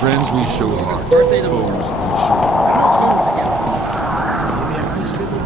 Friends we show our foes we show. Maybe a nice little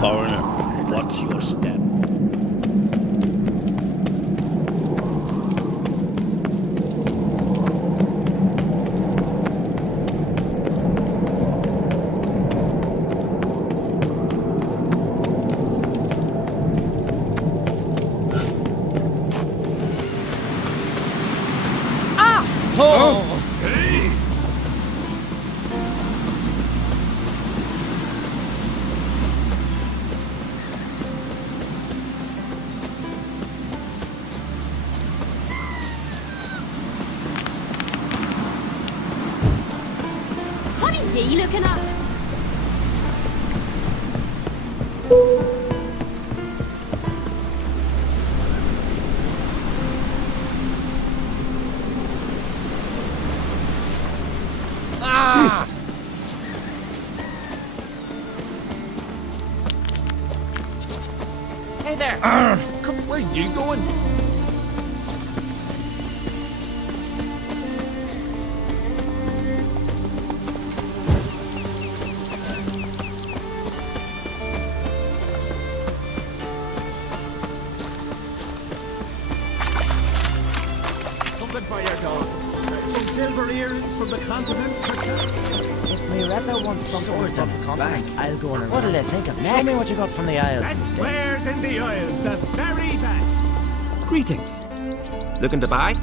Foreigner, watch your step. What are ye looking at? Hey there! Come, where you going? Something for your dog. Some silver earrings from the continent, perchance. If Miretta wants some Swords on his back. I'll go on. What'll they think of next? Show me what you got from the Isles. Best wares in the Isles, the very best. Greetings. Looking to buy?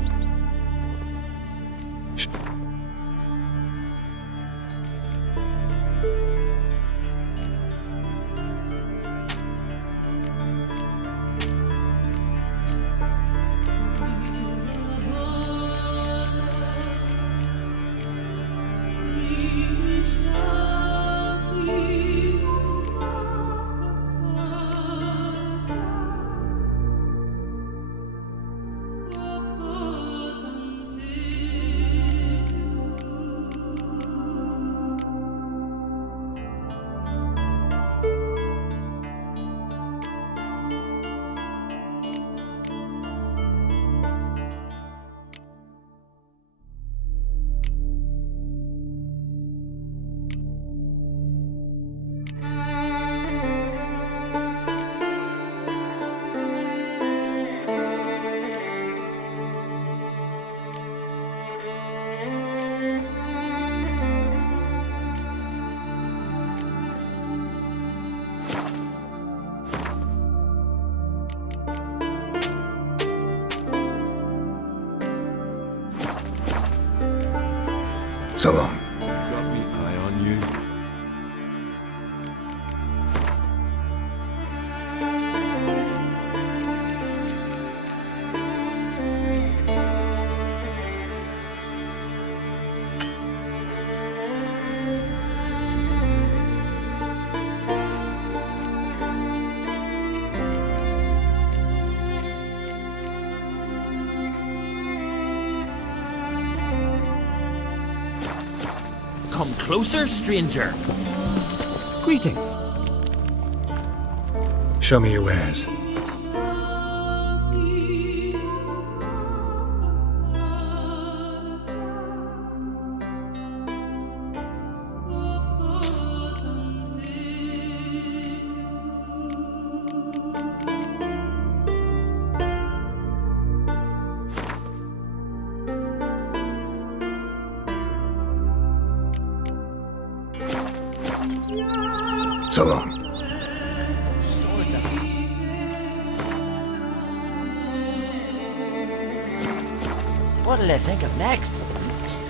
So long. Got me eye on you. Come closer, stranger. Greetings. Show me your wares. So long. What'll they think of next?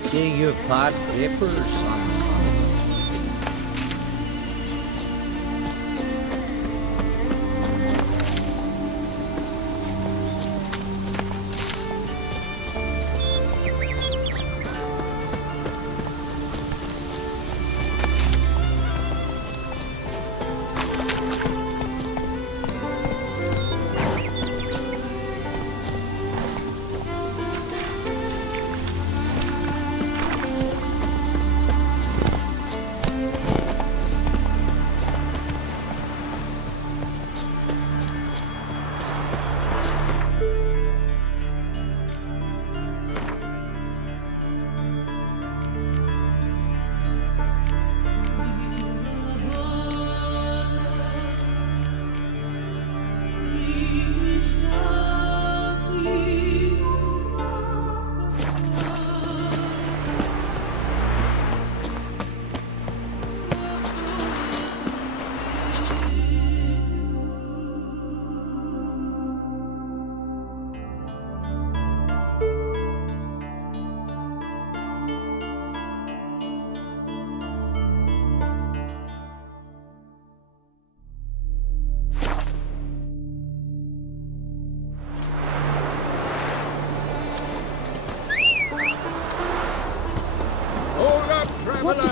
See you pot dippers on.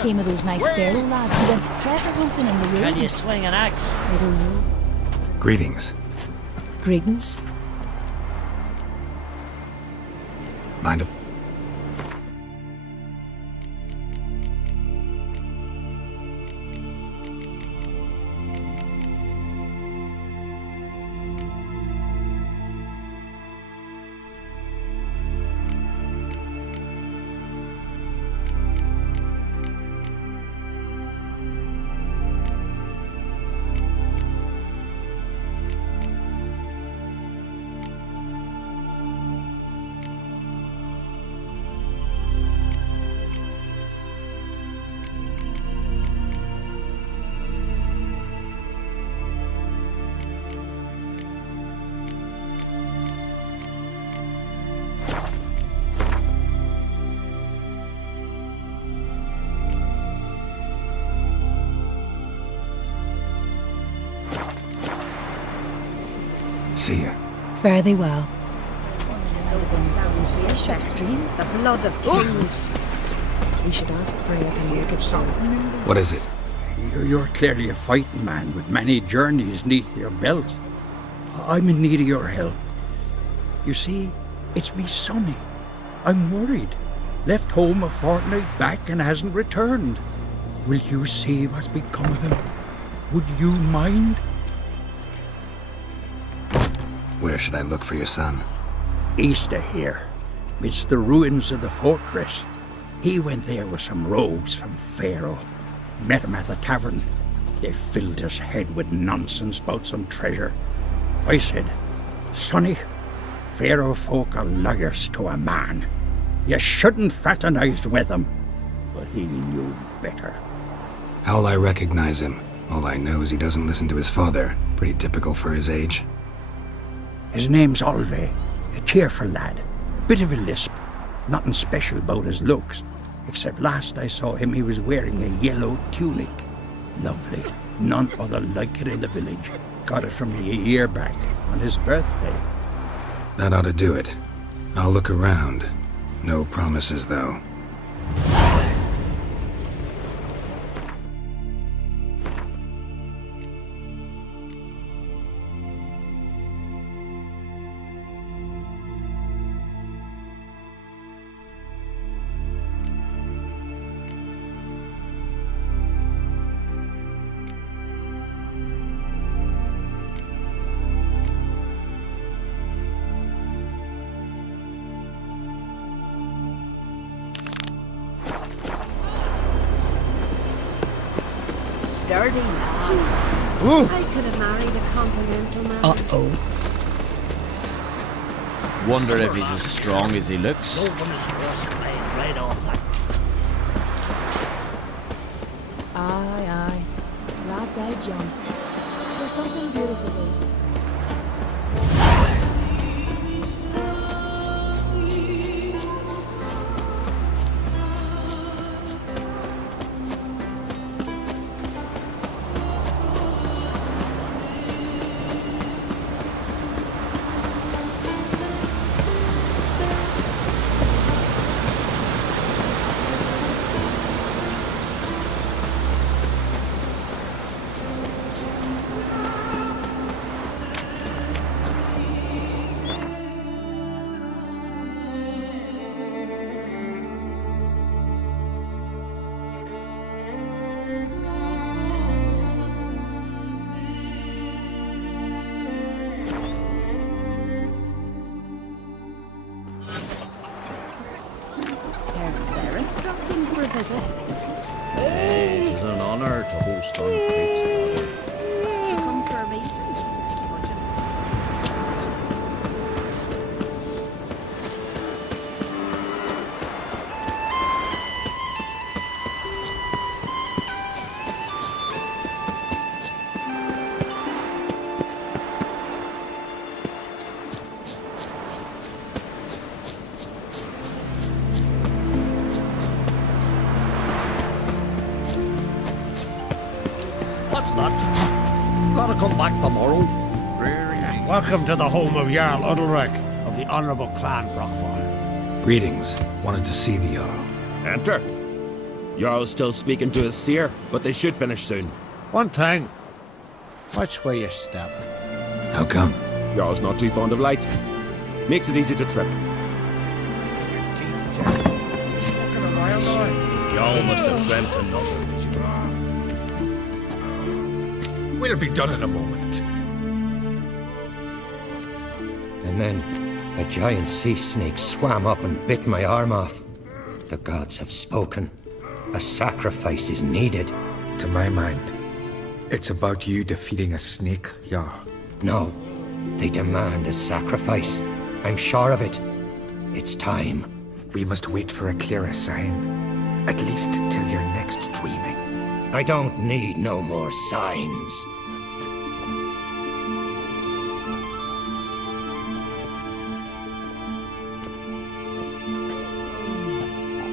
became of those nice barrel lads who went treasure hunting in the Can you ruins? swing an axe? I don't know. Greetings. Greetings. Mind if... See ya. Fare thee well. Fish upstream, the blood of kings. We should ask Freya to make it so. What is it? You're clearly a fighting man with many journeys neath your belt. I'm in need of your help. You see, it's me Sonny. I'm worried. Left home a fortnight back and hasn't returned. Will you see what's become of him? Would you mind? Where should I look for your son? East of here, midst the ruins of the fortress. He went there with some rogues from Pharaoh. Met him at the tavern. They filled his head with nonsense about some treasure. I said, Sonny, Pharaoh folk are liars to a man. You shouldn't fraternize with them. But he knew better. How'll I recognize him? All I know is he doesn't listen to his father. Pretty typical for his age. His name's Olve, a cheerful lad. A bit of a lisp. Nothing special about his looks. Except last I saw him, he was wearing a yellow tunic. Lovely. None other like it in the village. Got it from me a year back, on his birthday. That ought to do it. I'll look around. No promises, though. Dirty lad. I could have married a continental man. Uh-oh. Wonder if he's as strong as he looks. Aye, aye. Lad died young. There's something beautiful though. Sarah struck in for a visit. It is an honor to host on Fate's She come for a reason. Or just... What's that? Gotta come back tomorrow. Welcome to the home of Jarl Udalric of the Honourable Clan Brockfire. Greetings. Wanted to see the Jarl. Enter. Jarl's still speaking to his seer, but they should finish soon. One thing. Watch where you step. How come? Jarl's not too fond of light. Makes it easy to trip. Jarl must have dreamt another vision. We'll be done in a moment. And then a giant sea snake swam up and bit my arm off. The gods have spoken. A sacrifice is needed. To my mind, it's about you defeating a snake, Jarl. No, they demand a sacrifice. I'm sure of it. It's time. We must wait for a clearer sign. At least till your next dreaming. I don't need no more signs.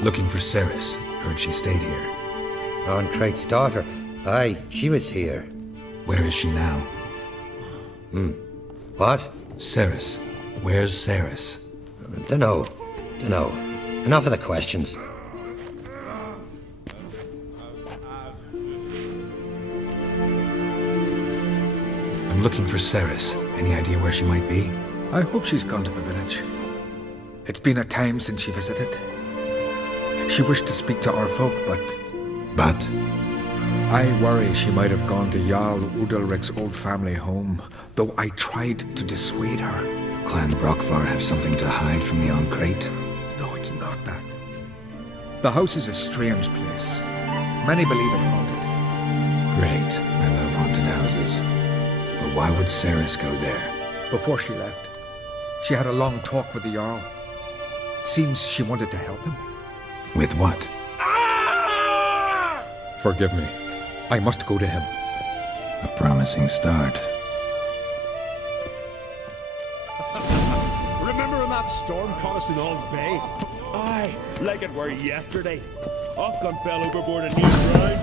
Looking for Ceres. Heard she stayed here. Oncrate's daughter. Aye, she was here. Where is she now? What? Ceres. Where's Ceres? Dunno. Enough of the questions. I'm looking for Ceres. Any idea where she might be? I hope she's gone to the village. It's been a time since she visited. She wished to speak to our folk, but I worry she might have gone to Jarl Udalric's old family home, though I tried to dissuade her. Clan Brockvar have something to hide from the Oncrate? No, it's not that. The house is a strange place. Many believe it haunted. Great. I love haunted houses. But why would Ceres go there? Before she left, she had a long talk with the Jarl. Seems she wanted to help him. With what? Forgive me. I must go to him. A promising start. Remember when that storm caught us in Ald's Bay? Aye, like it were yesterday. Ofcom fell overboard and knees drowned.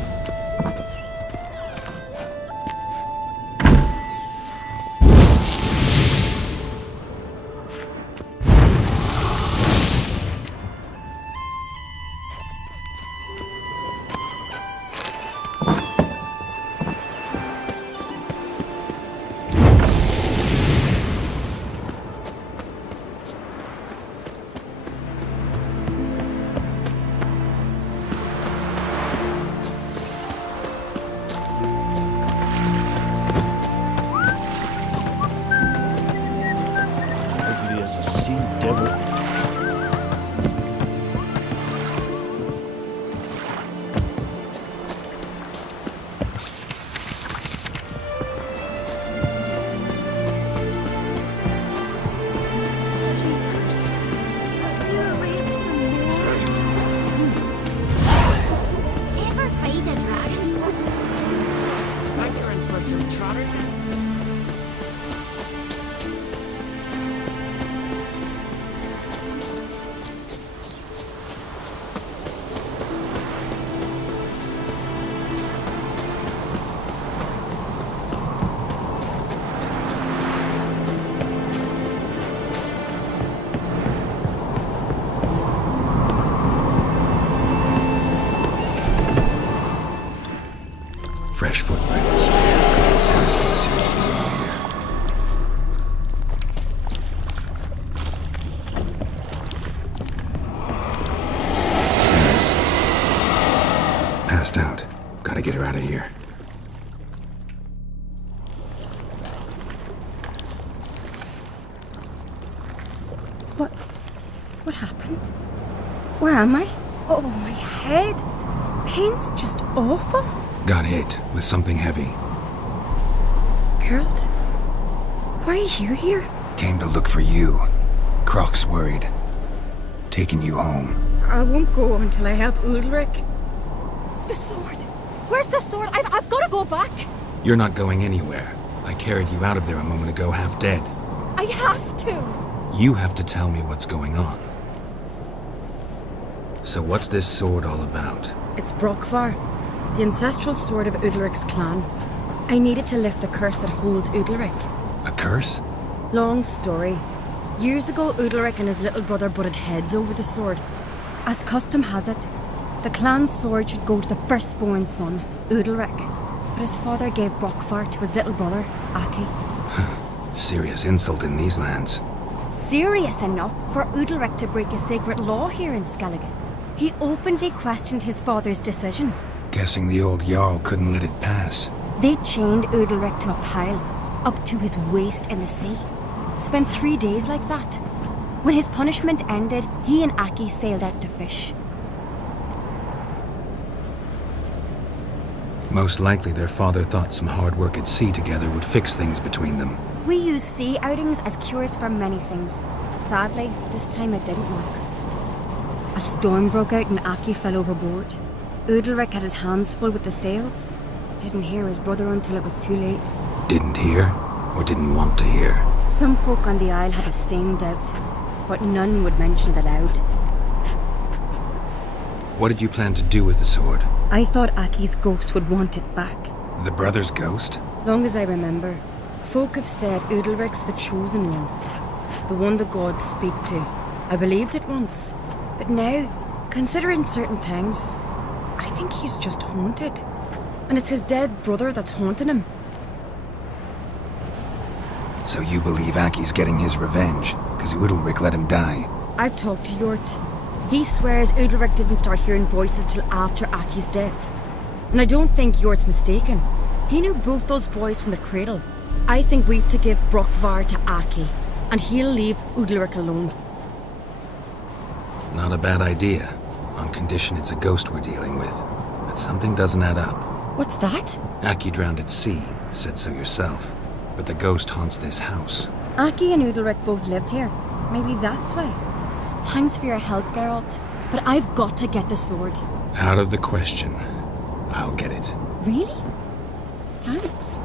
Fresh footprints. Yeah, goodness, Ceres is seriously wrong here. Ceres. Passed out. Gotta get her out of here. What happened? Where am I? Oh, my head. Pain's just awful. Got hit with something heavy. Geralt? Why are you here? Came to look for you. Croc's worried. Taking you home. I won't go until I help Ulrich. The sword! Where's the sword? I've got to go back! You're not going anywhere. I carried you out of there a moment ago half dead. I have to! You have to tell me what's going on. So what's this sword all about? It's Brockvar, the ancestral sword of Udalric's clan. I needed to lift the curse that holds Udalric. A curse? Long story. Years ago, Udalric and his little brother butted heads over the sword. As custom has it, The clan's sword should go to the firstborn son, Udalric, but his father gave Brockvar to his little brother, Aki. Serious insult in these lands. Serious enough for Udalric to break a sacred law here in Skellige. He openly questioned his father's decision. Guessing the old Jarl couldn't let it pass. They chained Udalric to a pile, up to his waist in the sea. Spent 3 days like that. When his punishment ended, he and Aki sailed out to fish. Most likely their father thought some hard work at sea together would fix things between them. We use sea outings as cures for many things. Sadly, this time it didn't work. A storm broke out and Aki fell overboard. Udalric had his hands full with the sails. Didn't hear his brother until it was too late. Didn't hear, or didn't want to hear? Some folk on the isle had the same doubt, but none would mention it aloud. What did you plan to do with the sword? I thought Aki's ghost would want it back. The brother's ghost? Long as I remember, folk have said Udalric's the chosen one. The one the gods speak to. I believed it once, but now, considering certain things, I think he's just haunted. And it's his dead brother that's haunting him. So you believe Aki's getting his revenge, because Udalric let him die? I've talked to Yort. He swears Udalric didn't start hearing voices till after Aki's death. And I don't think Yort's mistaken. He knew both those boys from the cradle. I think we've to give Brockvar to Aki, and he'll leave Udalric alone. Not a bad idea, on condition it's a ghost we're dealing with. But something doesn't add up. What's that? Aki drowned at sea, said so yourself. But the ghost haunts this house. Aki and Udalric both lived here. Maybe that's why. Thanks for your help, Geralt. But I've got to get the sword. Out of the question. I'll get it. Really? Thanks.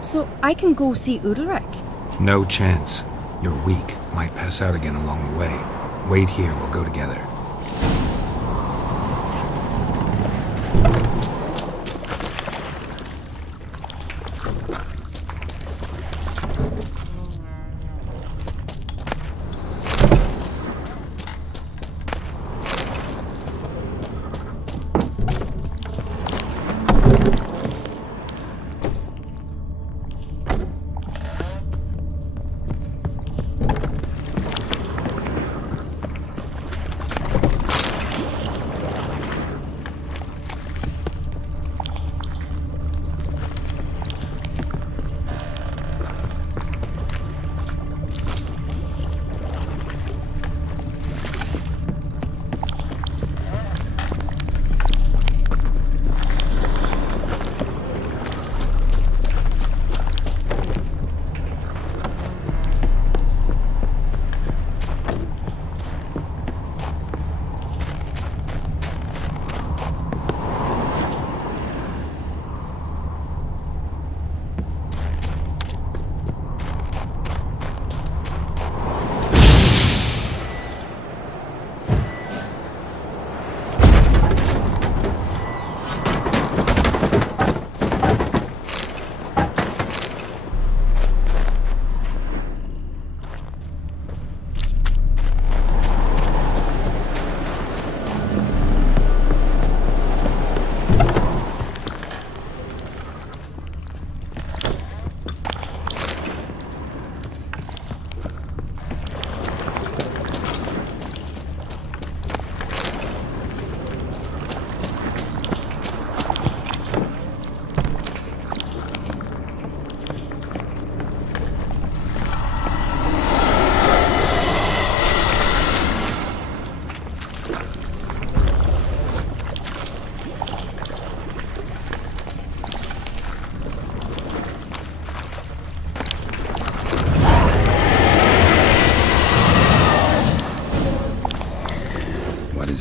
So I can go see Udalric? No chance. You're weak. Might pass out again along the way. Wait here, we'll go together.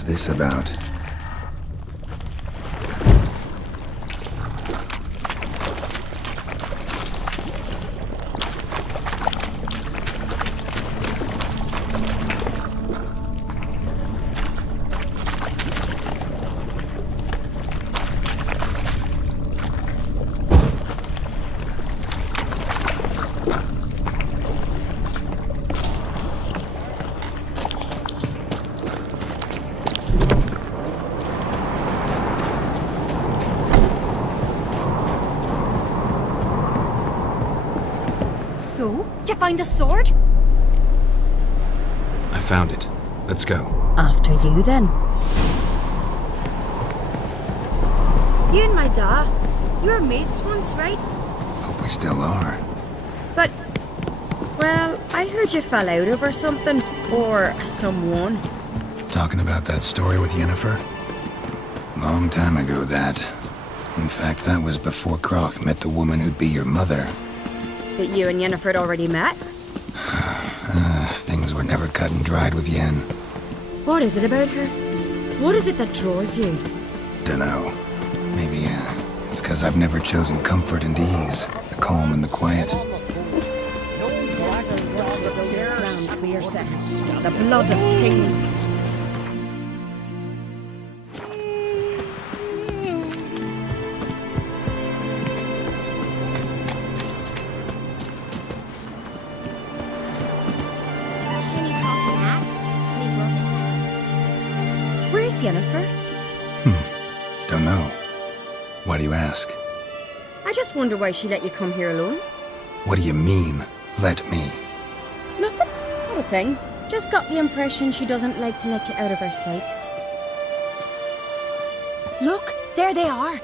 This about? Did you find the sword? I found it. Let's go. After you, then. You and my dad, you were mates once, right? Hope we still are. But, well, I heard you fell out over something. Or someone. Talking about that story with Yennefer? Long time ago, that. In fact, that was before Croc met the woman who'd be your mother. But you and Yennefer had already met? Things were never cut and dried with Yen. What is it about her? What is it that draws you? Dunno. Maybe, it's because I've never chosen comfort and ease, the calm and the quiet. The blood of kings. Can you toss an axe? Where's Yennefer? Don't know. Why do you ask? I just wonder why she let you come here alone. What do you mean, let me? Nothing. Not a thing. Just got the impression she doesn't like to let you out of her sight. Look, there they are.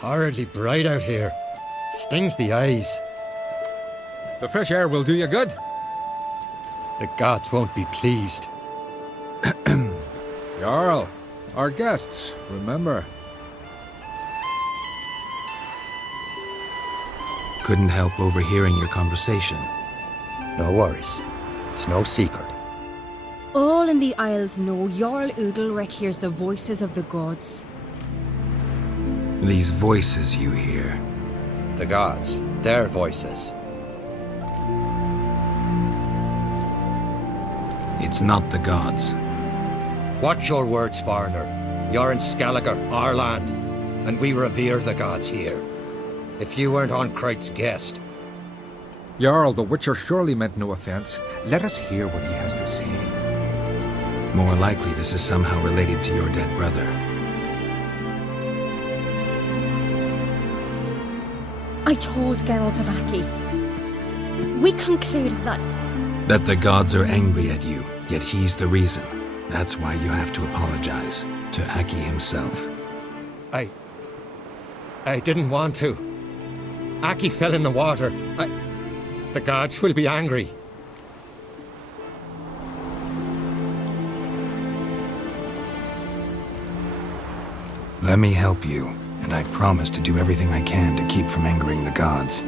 Horridly bright out here. Stings the eyes. The fresh air will do you good. The gods won't be pleased. Jarl, our guests, remember. Couldn't help overhearing your conversation. No worries. It's no secret. All in the Isles know Jarl Udalric hears the voices of the gods. These voices you hear. The gods. Their voices. It's not the gods. Watch your words, foreigner. You're in Skelliger, our land, and we revere the gods here. If you weren't on Kright's guest. Jarl, the Witcher surely meant no offense. Let us hear what he has to say. More likely this is somehow related to your dead brother. I told Geralt of Aki. We concluded that... That the gods are angry at you, yet he's the reason. That's why you have to apologize to Aki himself. I didn't want to. Aki fell in the water. The gods will be angry. Let me help you, and I promise to do everything I can to keep from angering the gods.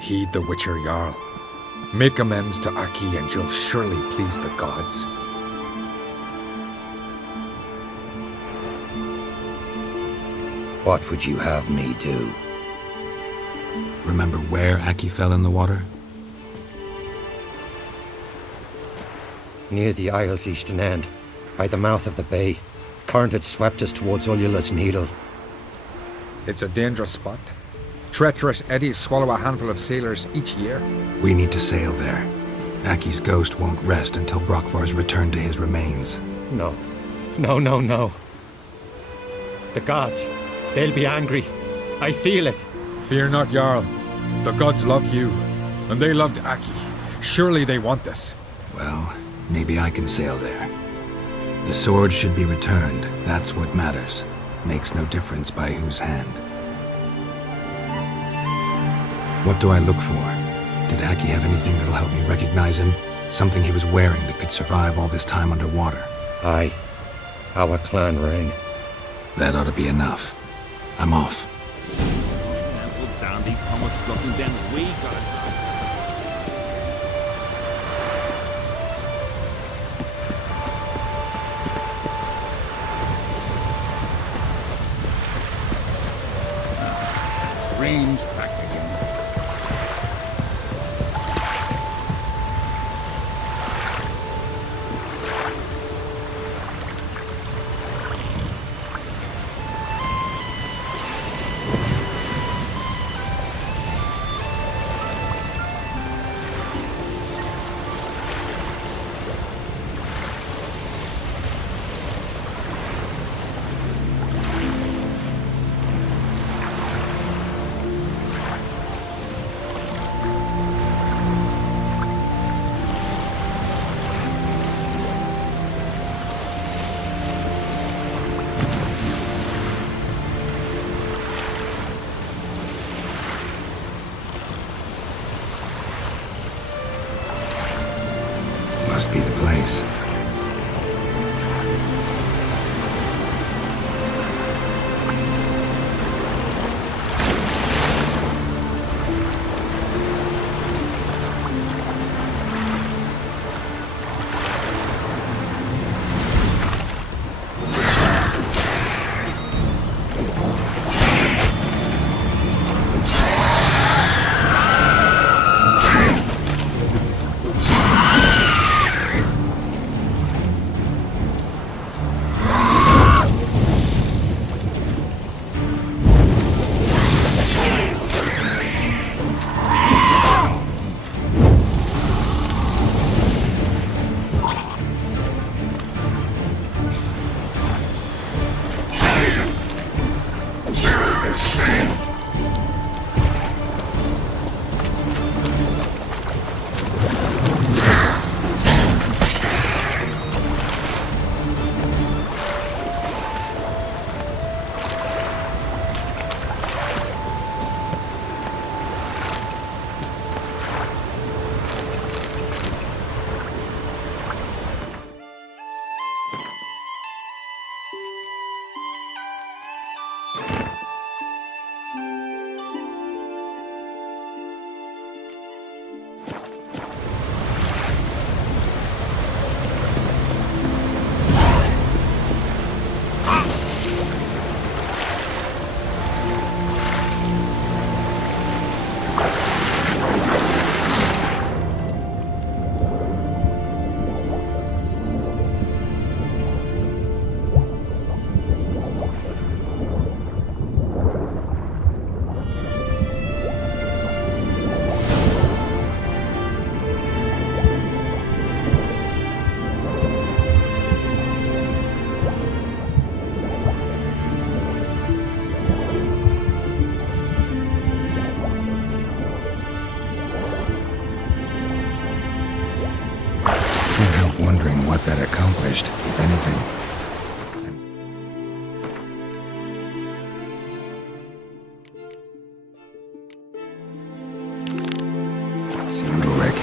Heed the Witcher, Jarl. Make amends to Aki and you'll surely please the gods. What would you have me do? Remember where Aki fell in the water? Near the Isle's eastern end, by the mouth of the bay. Current had swept us towards Ullula's Needle. It's a dangerous spot. Treacherous eddies swallow a handful of sailors each year. We need to sail there. Aki's ghost won't rest until Brokvar's returned to his remains. No. No. The gods, they'll be angry. I feel it. Fear not, Jarl. The gods love you, and they loved Aki. Surely they want this. Well, maybe I can sail there. The sword should be returned. That's what matters. Makes no difference by whose hand. What do I look for? Did Aki have anything that'll help me recognize him? Something he was wearing that could survive all this time underwater? Aye. Our clan ring. That ought to be enough. I'm off. Dandies come a strutting, then we gotta range back again. must be the place. Wondering what that accomplished, if anything. See you, Rick.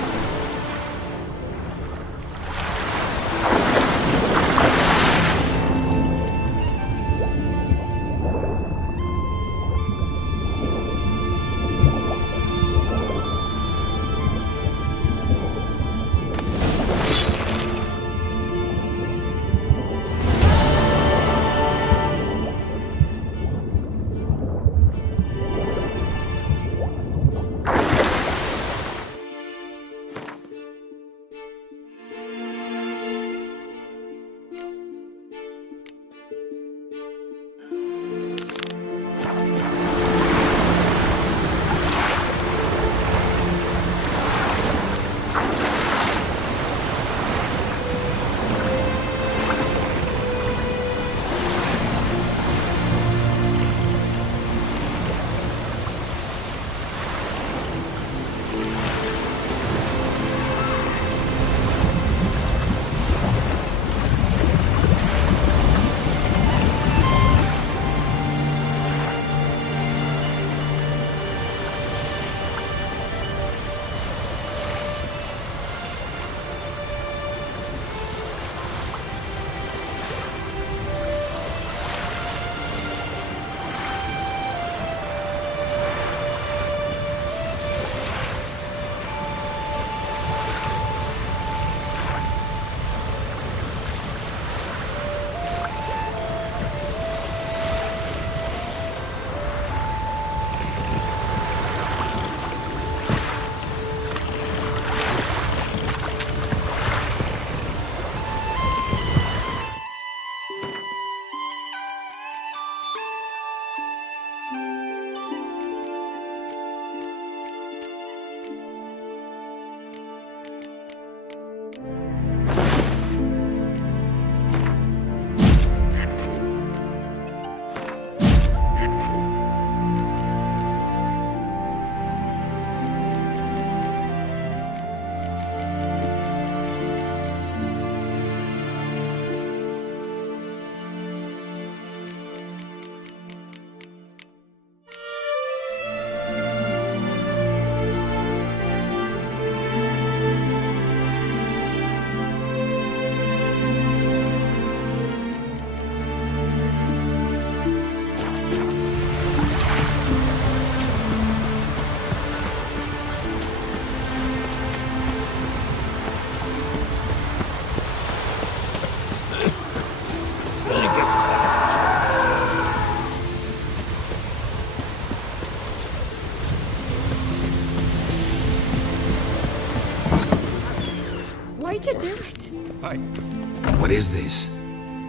try to do it. What is this?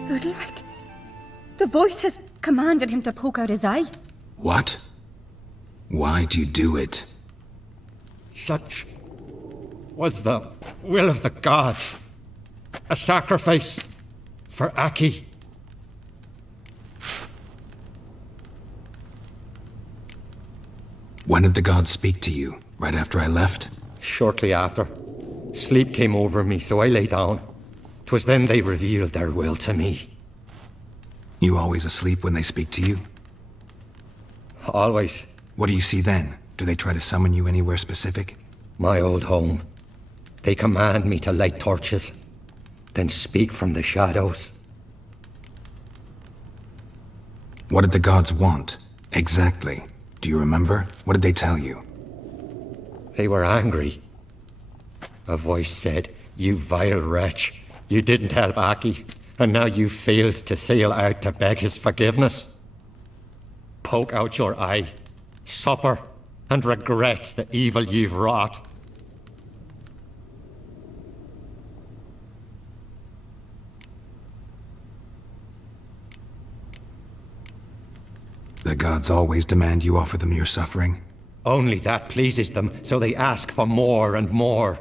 Udalric. The voice has commanded him to poke out his eye. What? Why do you do it? Such was the will of the gods. A sacrifice for Aki. When did the gods speak to you? Right after I left? Shortly after. Sleep came over me, so I lay down. 'Twas then they revealed their will to me. You always asleep when they speak to you? Always. What do you see then? Do they try to summon you anywhere specific? My old home. They command me to light torches, then speak from the shadows. What did the gods want? Exactly. Do you remember? What did they tell you? They were angry. A voice said, "You vile wretch. You didn't help Aki, and now you failed to sail out to beg his forgiveness. Poke out your eye, suffer, and regret the evil you've wrought." The gods always demand you offer them your suffering? Only that pleases them, so they ask for more and more.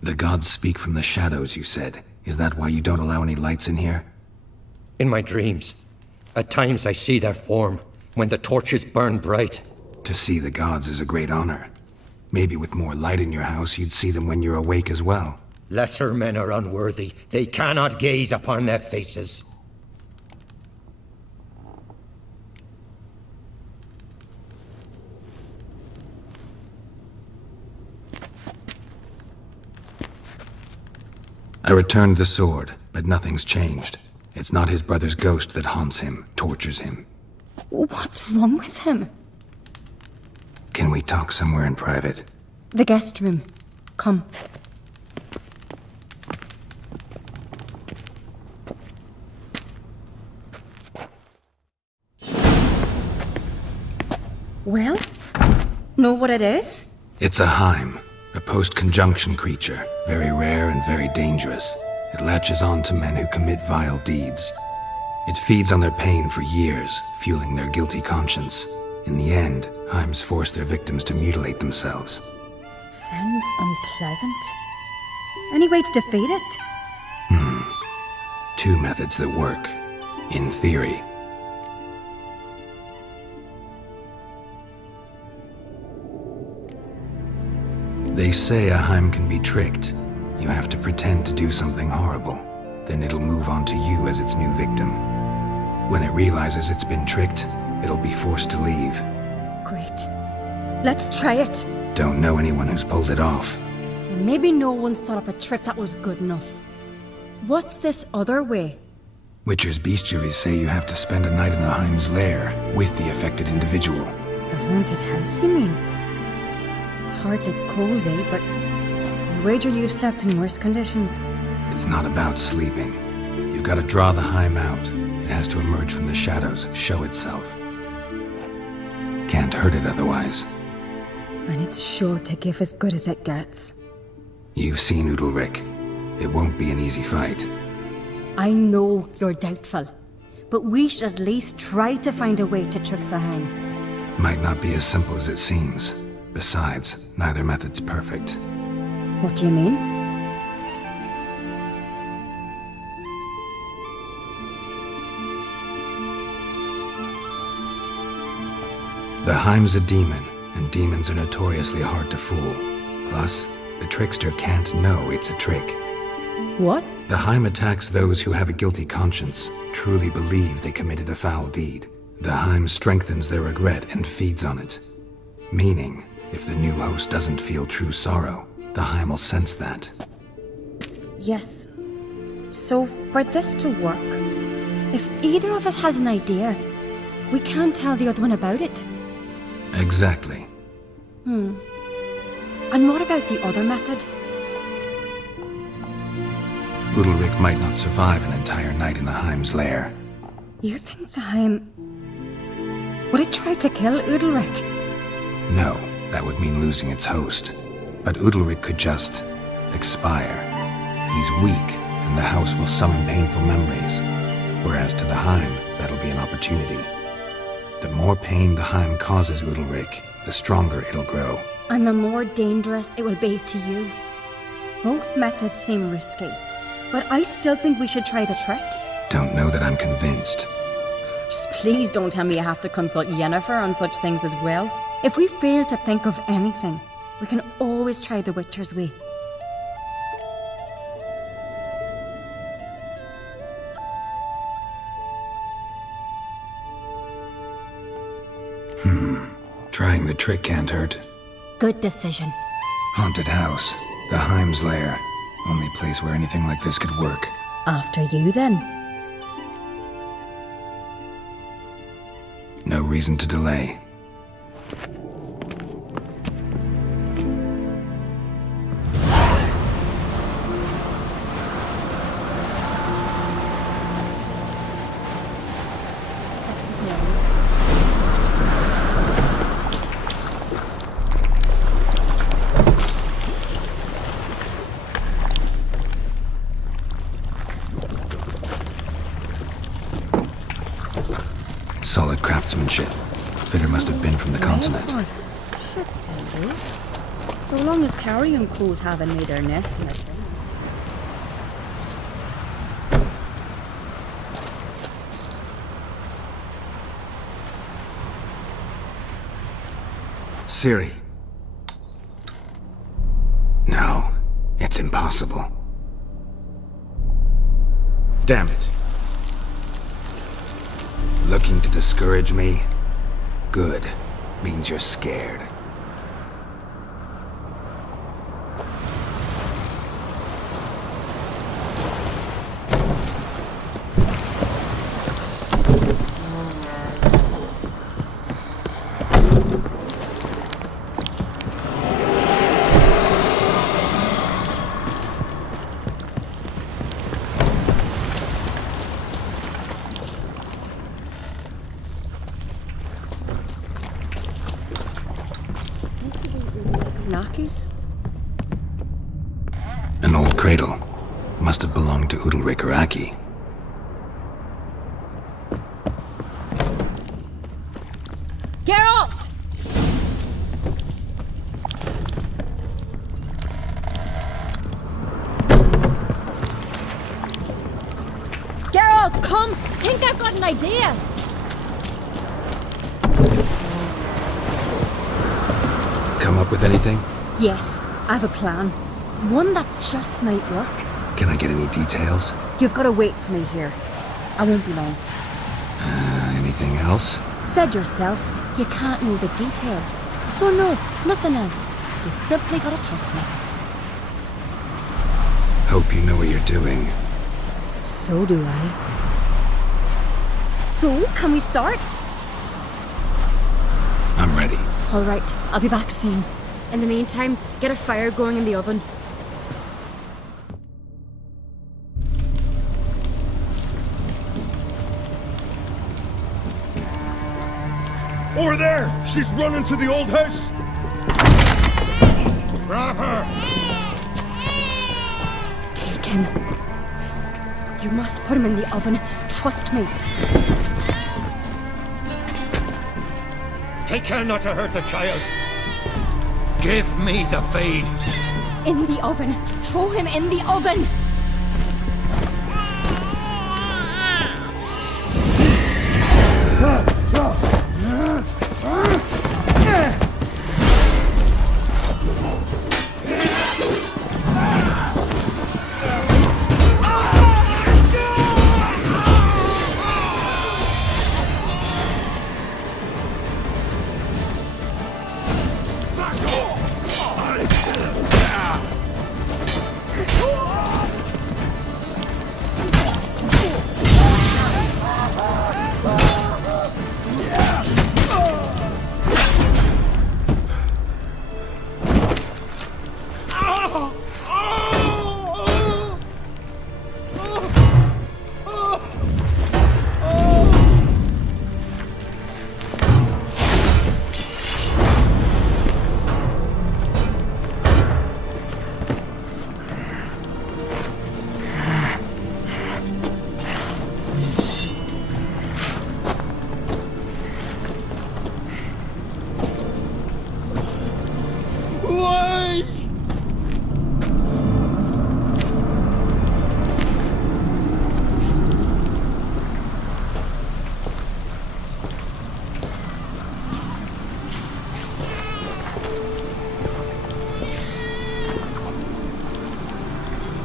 The gods speak from the shadows, you said. Is that why you don't allow any lights in here? In my dreams, at times I see their form, when the torches burn bright. To see the gods is a great honor. Maybe with more light in your house, you'd see them when you're awake as well. Lesser men are unworthy. They cannot gaze upon their faces. I returned the sword, but nothing's changed. It's not his brother's ghost that haunts him, tortures him. What's wrong with him? Can we talk somewhere in private? The guest room. Come. Well, know what it is? It's a Heim, a post-conjunction creature, very rare and very dangerous. It latches on to men who commit vile deeds. It feeds on their pain for years, fueling their guilty conscience. In the end, Heims force their victims to mutilate themselves. Sounds unpleasant. Any way to defeat it? Two methods that work, in theory. They say a Heim can be tricked. You have to pretend to do something horrible. Then it'll move on to you as its new victim. When it realizes it's been tricked, it'll be forced to leave. Great. Let's try it. Don't know anyone who's pulled it off. Maybe no one's thought up a trick that was good enough. What's this other way? Witcher's bestiaries say you have to spend a night in the Heim's lair with the affected individual. The haunted house, you mean? It's hardly cozy, but I wager you've slept in worse conditions. It's not about sleeping. You've got to draw the Heim out. It has to emerge from the shadows, show itself. Can't hurt it otherwise. And it's sure to give as good as it gets. You've seen Udalric. It won't be an easy fight. I know you're doubtful, but we should at least try to find a way to trick the Heim. Might not be as simple as it seems. Besides, neither method's perfect. What do you mean? The Heim's a demon, and demons are notoriously hard to fool. Plus, the trickster can't know it's a trick. What? The Heim attacks those who have a guilty conscience, truly believe they committed a foul deed. The Heim strengthens their regret and feeds on it. Meaning, if the new host doesn't feel true sorrow, the Heim will sense that. Yes. So, for this to work, if either of us has an idea, we can't tell the other one about it. Exactly. And what about the other method? Udalric might not survive an entire night in the Heim's lair. You think the Heim... Would it try to kill Udalric? No, that would mean losing its host. But Udalric could just expire. He's weak, and the house will summon painful memories. Whereas to the Heim, that'll be an opportunity. The more pain the Heim causes Udalric, the stronger it'll grow. And the more dangerous it will be to you. Both methods seem risky, but I still think we should try the trick. Don't know that I'm convinced. Just please don't tell me you have to consult Yennefer on such things as well. If we fail to think of anything, we can always try the Witcher's way. Trying the trick can't hurt. Good decision. Haunted house. The Heim's lair. Only place where anything like this could work. After you, then. No reason to delay. Solid craftsmanship. Fitter must have been from the continent. Shit's tell you. So long as carrion crows haven't made their nests in the thing. Ciri. No, it's impossible. Damn it. Looking to discourage me? Good. Means you're scared. An old cradle. Must have belonged to Udalric or Aki. Geralt! Geralt, come! Think I've got an idea! Come up with anything? Yes, I have a plan. One that just might work. Can I get any details? You've got to wait for me here. I won't be long. Anything else? Said yourself, you can't know the details. So no, nothing else. You simply gotta trust me. Hope you know what you're doing. So do I. So, can we start? I'm ready. All right, I'll be back soon. In the meantime, get a fire going in the oven. Over there! She's running to the old house! Grab her! Take him. You must put him in the oven. Trust me. Take care not to hurt the child. Give me the feed. In the oven. Throw him in the oven.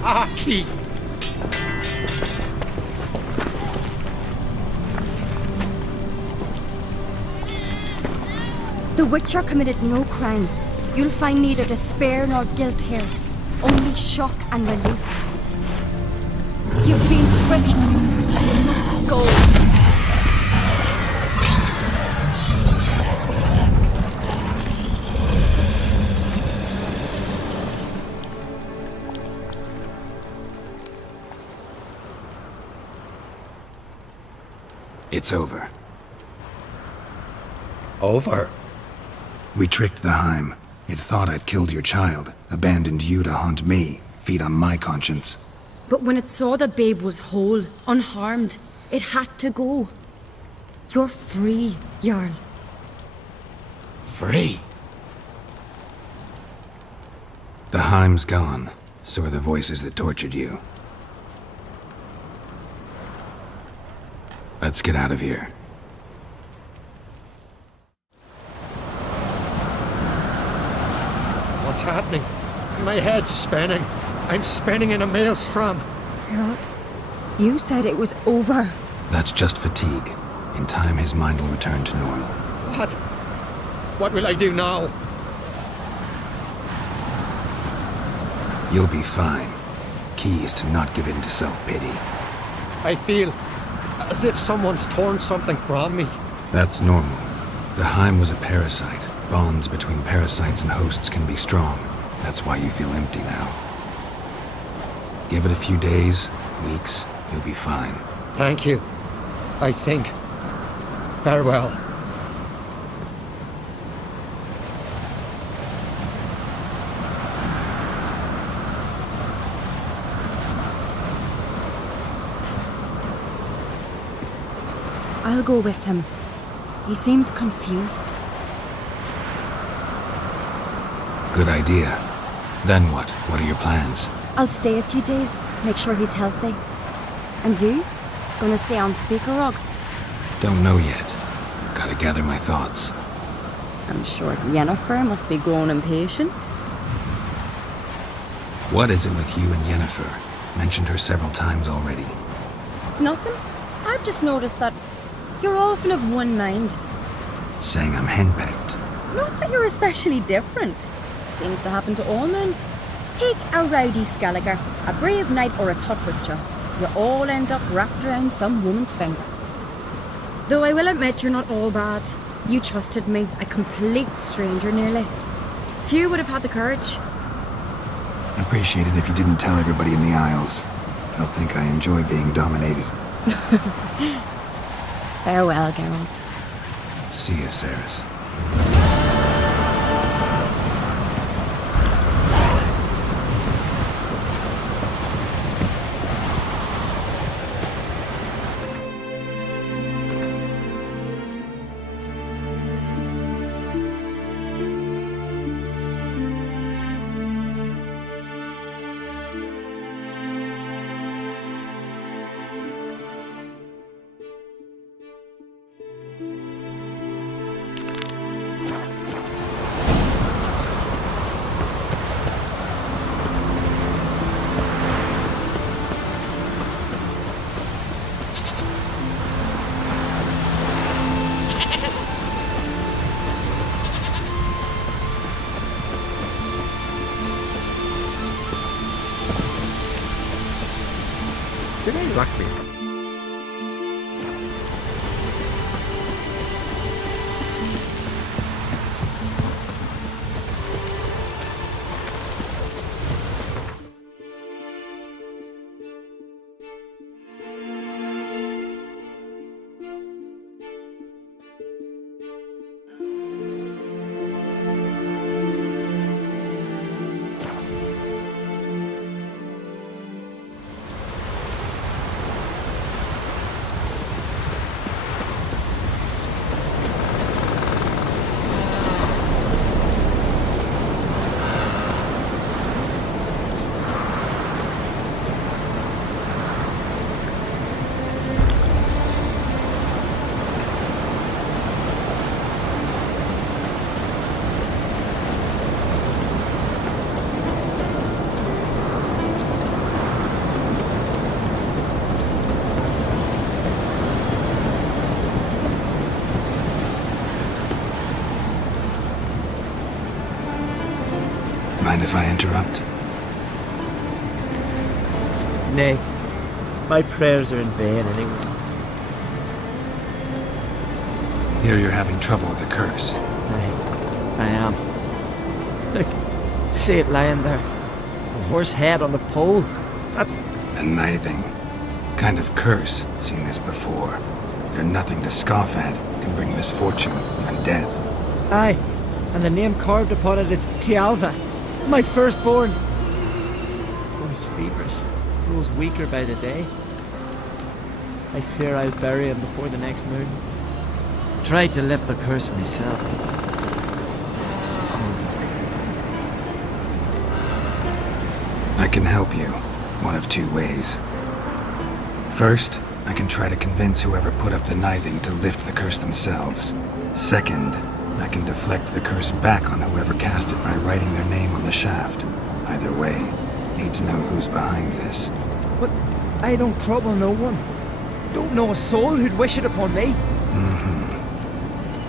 Aki! The Witcher committed no crime. You'll find neither despair nor guilt here. Only shock and relief. You've been tricked. You must go. It's over. Over? We tricked the Heim. It thought I'd killed your child, abandoned you to haunt me, feed on my conscience. But when it saw the babe was whole, unharmed, it had to go. You're free, Jarl. Free? The Heim's gone, so are the voices that tortured you. Let's get out of here. What's happening? My head's spinning. I'm spinning in a maelstrom. Geralt, you said it was over. That's just fatigue. In time, his mind will return to normal. What? What will I do now? You'll be fine. Key is to not give in to self-pity. I feel as if someone's torn something from me. That's normal. The Heim was a parasite. Bonds between parasites and hosts can be strong. That's why you feel empty now. Give it a few days, weeks, you'll be fine. Thank you. I think. Farewell. I'll go with him. He seems confused. Good idea. Then what? What are your plans? I'll stay a few days, make sure he's healthy. And you? Gonna stay on Speaker Rock? Don't know yet. Gotta gather my thoughts. I'm sure Yennefer must be growing impatient. What is it with you and Yennefer? Mentioned her several times already. Nothing. I've just noticed that you're often of one mind. Saying I'm henpecked. Not that you're especially different. Seems to happen to all men. Take a rowdy Skelliger, a brave knight or a tough witcher. You all end up wrapped around some woman's finger. Though I will admit you're not all bad. You trusted me, a complete stranger nearly. Few would have had the courage. I'd appreciate it if you didn't tell everybody in the Isles. They'll think I enjoy being dominated. Farewell, Geralt. See you, Ceres. Did I rock me? Mind if I interrupt? Nay, my prayers are in vain anyways. Here you're having trouble with the curse. I am. Look, see it lying there. A horse head on a pole. That's... A nithing. Kind of curse. Seen this before. They're nothing to scoff at. Can bring misfortune, even death. Aye, and the name carved upon it is Tialva, my firstborn. Grows feverish, grows weaker by the day. I fear I'll bury him before the next moon. Tried to lift the curse myself. I can help you, one of two ways. First, I can try to convince whoever put up the nithing to lift the curse themselves. Second, I can deflect the curse back on whoever cast it by writing their name on the shaft. Either way, need to know who's behind this. But I don't trouble no one. Don't know a soul who'd wish it upon me.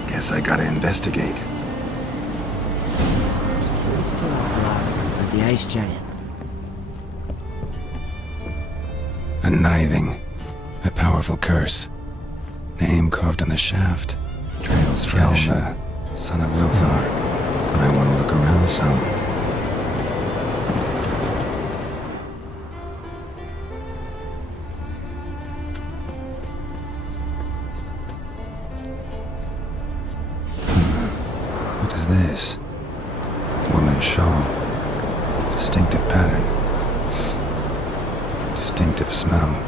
Guess I gotta investigate. There's truth to that lad about the ice giant. A nithing. A powerful curse. Name carved on the shaft. Trails fresh. Son of Lothar. Might want to look around some. What is this? Woman's shawl. Distinctive pattern. Distinctive smell.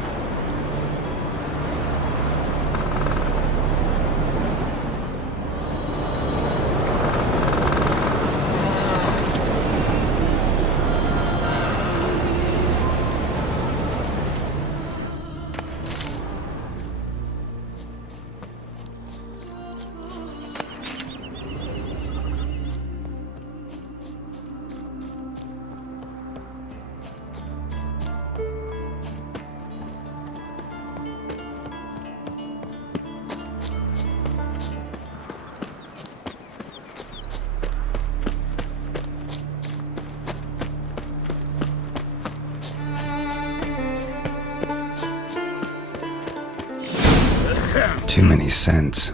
Too many scents.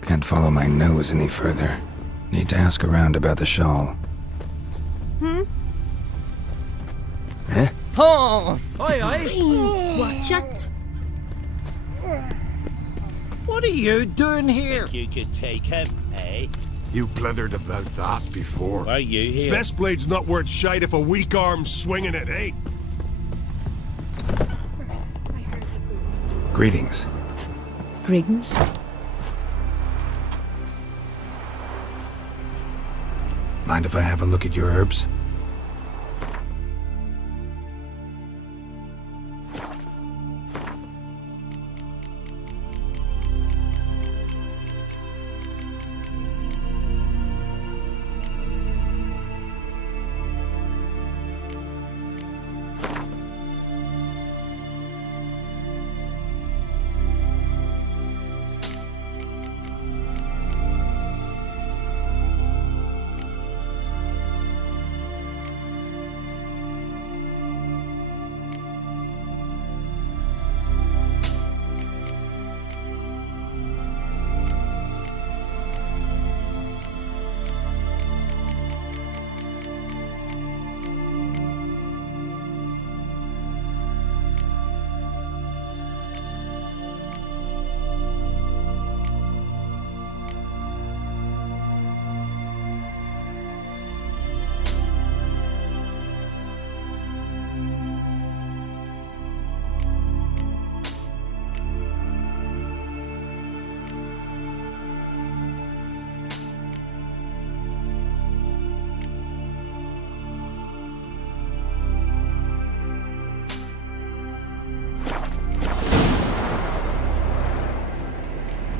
Can't follow my nose any further. Need to ask around about the shawl. Huh? Oh! Oi! Watch it! What are you doing here? You could take him, eh? You blithered about that before. Why are you here? Best blade's not worth shite if a weak arm's swinging it, eh? Greetings. Greetings. Mind if I have a look at your herbs?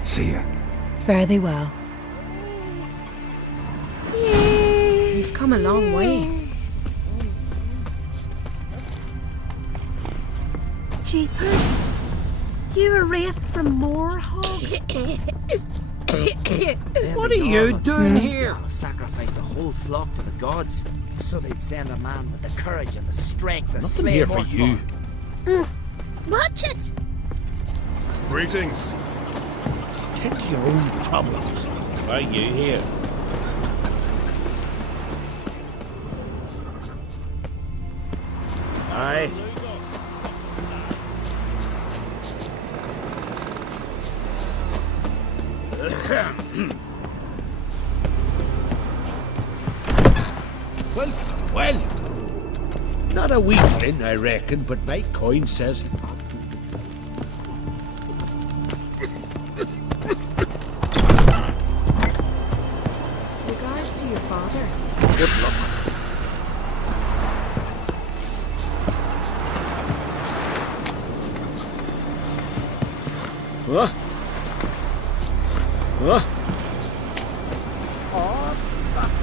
See ya. Fare thee well. You've come a long way. Jeepers, you a wraith from Moorhog? What are you doing here? Sacrificed a whole flock to the gods, so they'd send a man with the courage and the strength to Nothing slay here more for you. folk. Watch it! Greetings. Tend to your own problems. Why you here? Aye. Well. Not a weakling, I reckon, but my coin says... Regards to your father. Good luck.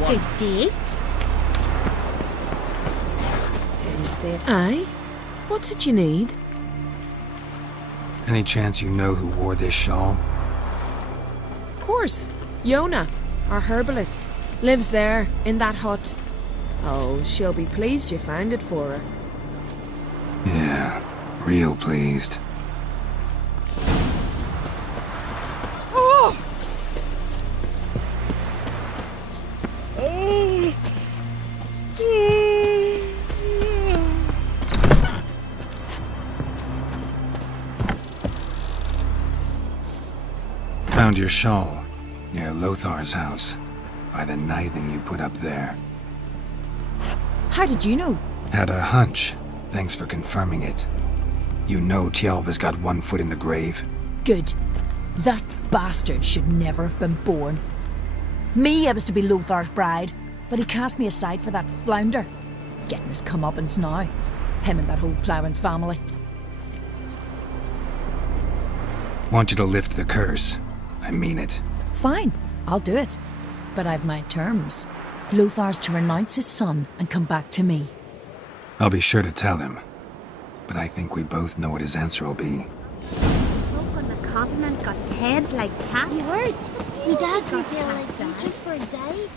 Good day. Instead, aye? What's it you need? Any chance you know who wore this shawl? Of course. Yona, our herbalist, lives there, in that hut. Oh, she'll be pleased you found it for her. Yeah, real pleased. Found your shawl near Lothar's house, by the knithing you put up there. How did you know? Had a hunch. Thanks for confirming it. You know Tjalva's got one foot in the grave? Good. That bastard should never have been born. Me, I was to be Lothar's bride, but he cast me aside for that flounder. Getting his comeuppance now. Him and that whole ploughing family. Want you to lift the curse. I mean it. Fine, I'll do it. But I've my terms. Lothar's to renounce his son and come back to me. I'll be sure to tell him. But I think we both know what his answer will be. Folk on the continent got heads like cats. You heard? My dad grew pale like you just for a day.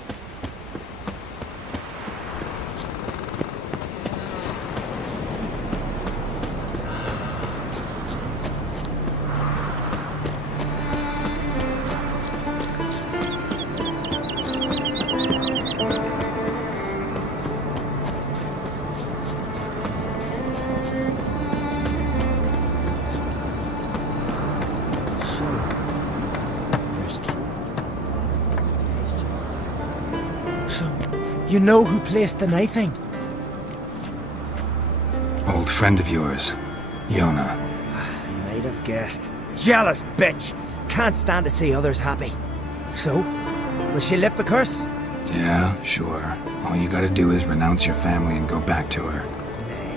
You know who placed the knifing? Old friend of yours, Yona. I might have guessed. Jealous bitch! Can't stand to see others happy. So, will she lift the curse? Yeah, sure. All you gotta do is renounce your family and go back to her. Nay.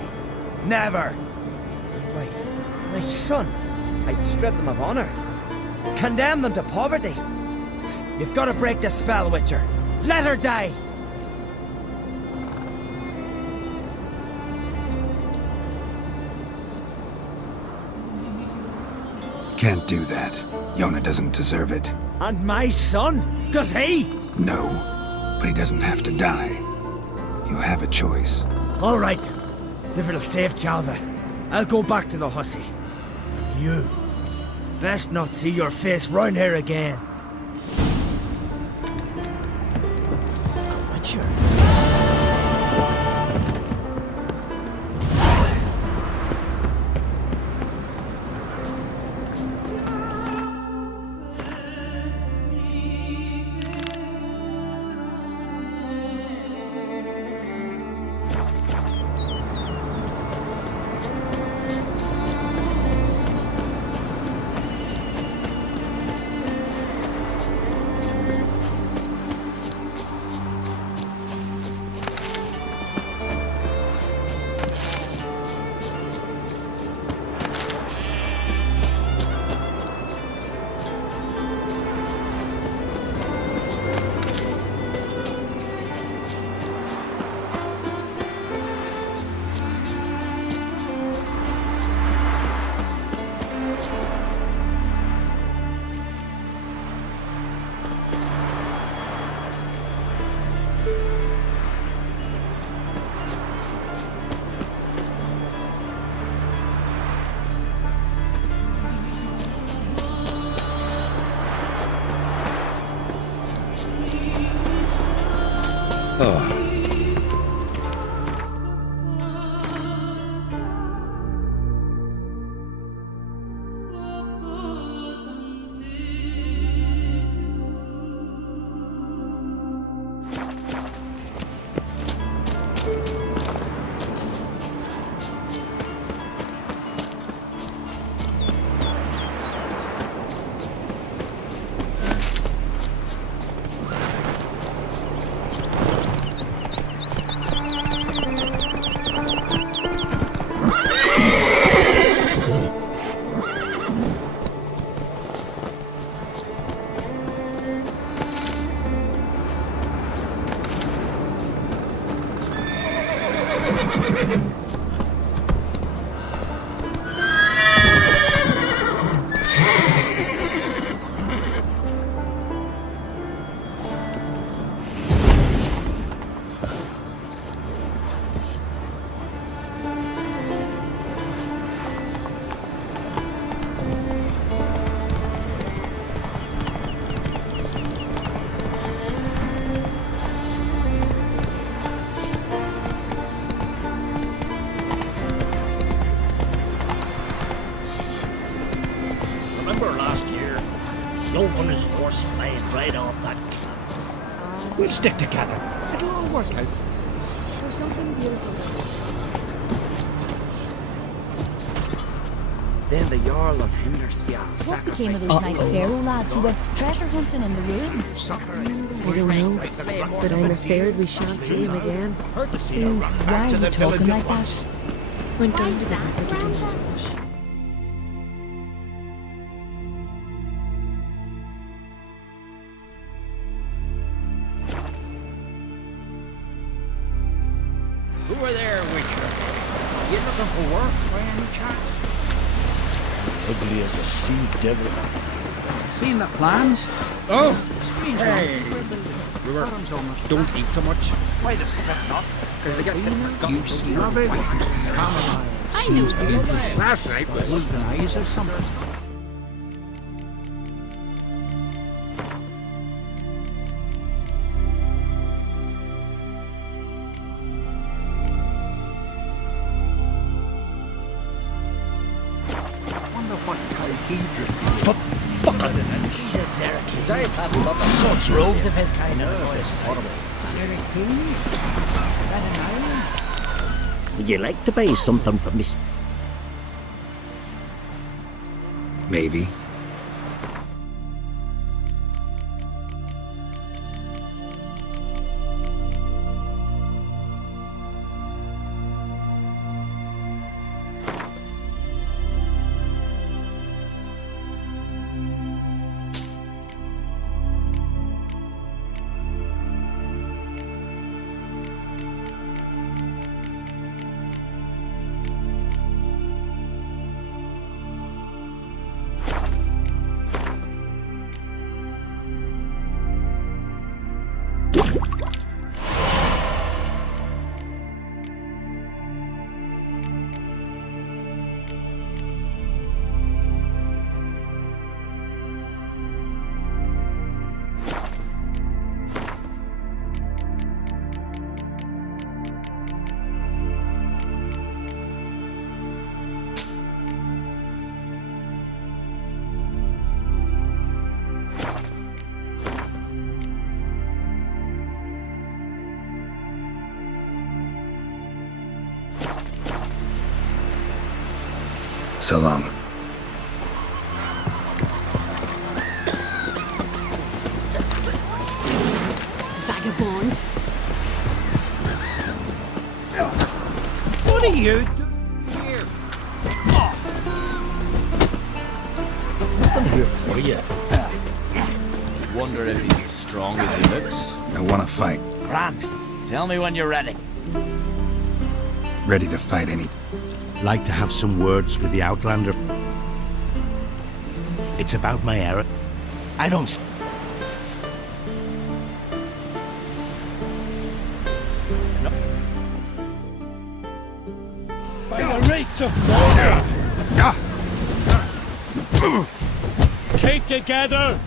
Never! My wife, my son. I'd strip them of honor. Condemn them to poverty. You've got to break the spell, Witcher. Let her die! Can't do that. Yona doesn't deserve it. And my son? Does he? No, but he doesn't have to die. You have a choice. All right. If it'll save Tjalva, I'll go back to the hussy. You best not see your face round here again. A Witcher. Remember last year? Young on his horse flying right off that cliff. We'll stick together. It'll all work out. There's something beautiful. Then the Jarl of Hindersfjall What became of those nice Pharaoh lads who went treasure hunting in the ruins? I don't know, but I'm afraid we shan't see him again. Ooh, why are you talking like that? Went down to the river to do his wash. Who are there, Witcher? You looking for work by any chance? Ugly as a sea devil. Seen the plans? Oh! Hey! Don't eat so much. Why the spit not? You see I knew you. Last night was... the eyes or something. Such rogues of his kind of it's horrible. Would you like to buy something for me? Maybe. So long. Vagabond. What are you doing here? Nothing here for you. Wonder if he's as strong as he looks. I want to fight. Grand. Tell me when you're ready. Ready to fight any... Like to have some words with the Outlander. It's about my errand. I don't... By the rates of murder! Keep together!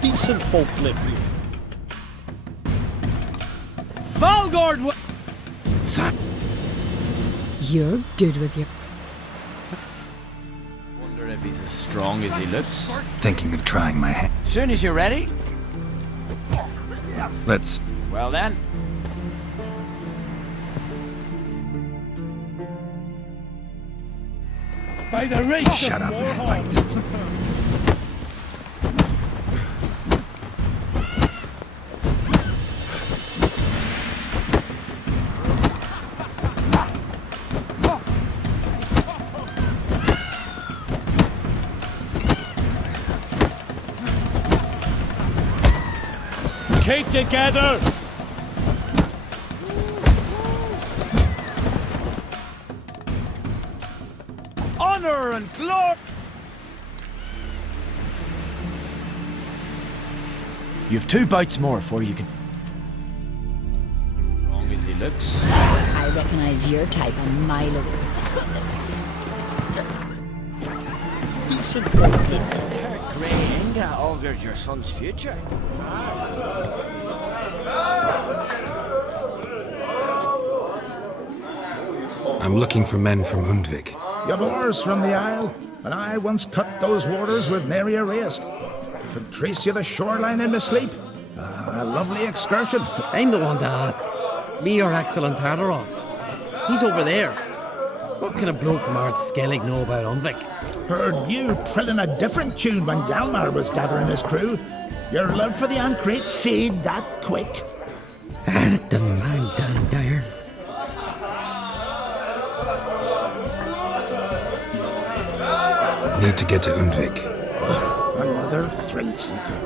Decent folk live here. Valgord! You're good with your... Wonder if he's as strong as he looks. Thinking of trying my hand. Soon as you're ready. Let's... Well then. By the rates Shut of up and Warhol. fight. Keep together! Honor and glory! You've 2 bouts more before you can... Strong as he looks. I recognize your type on my look. Decent Portland. Grey Inga augurs your son's future. I'm looking for men from Undvik. You've oars from the Isle, and I once cut those waters with nary a rest. Could trace you the shoreline in my sleep. A lovely excursion. I'm the one to ask. Me or Axel and Tartarov? He's over there. What can a bloke from Ard Skellig know about Undvik? Heard you trilling a different tune when Hjalmar was gathering his crew. Your love for the Ancrate fade that quick. That doesn't mind down there. Need to get to Undvik. Another thrill seeker.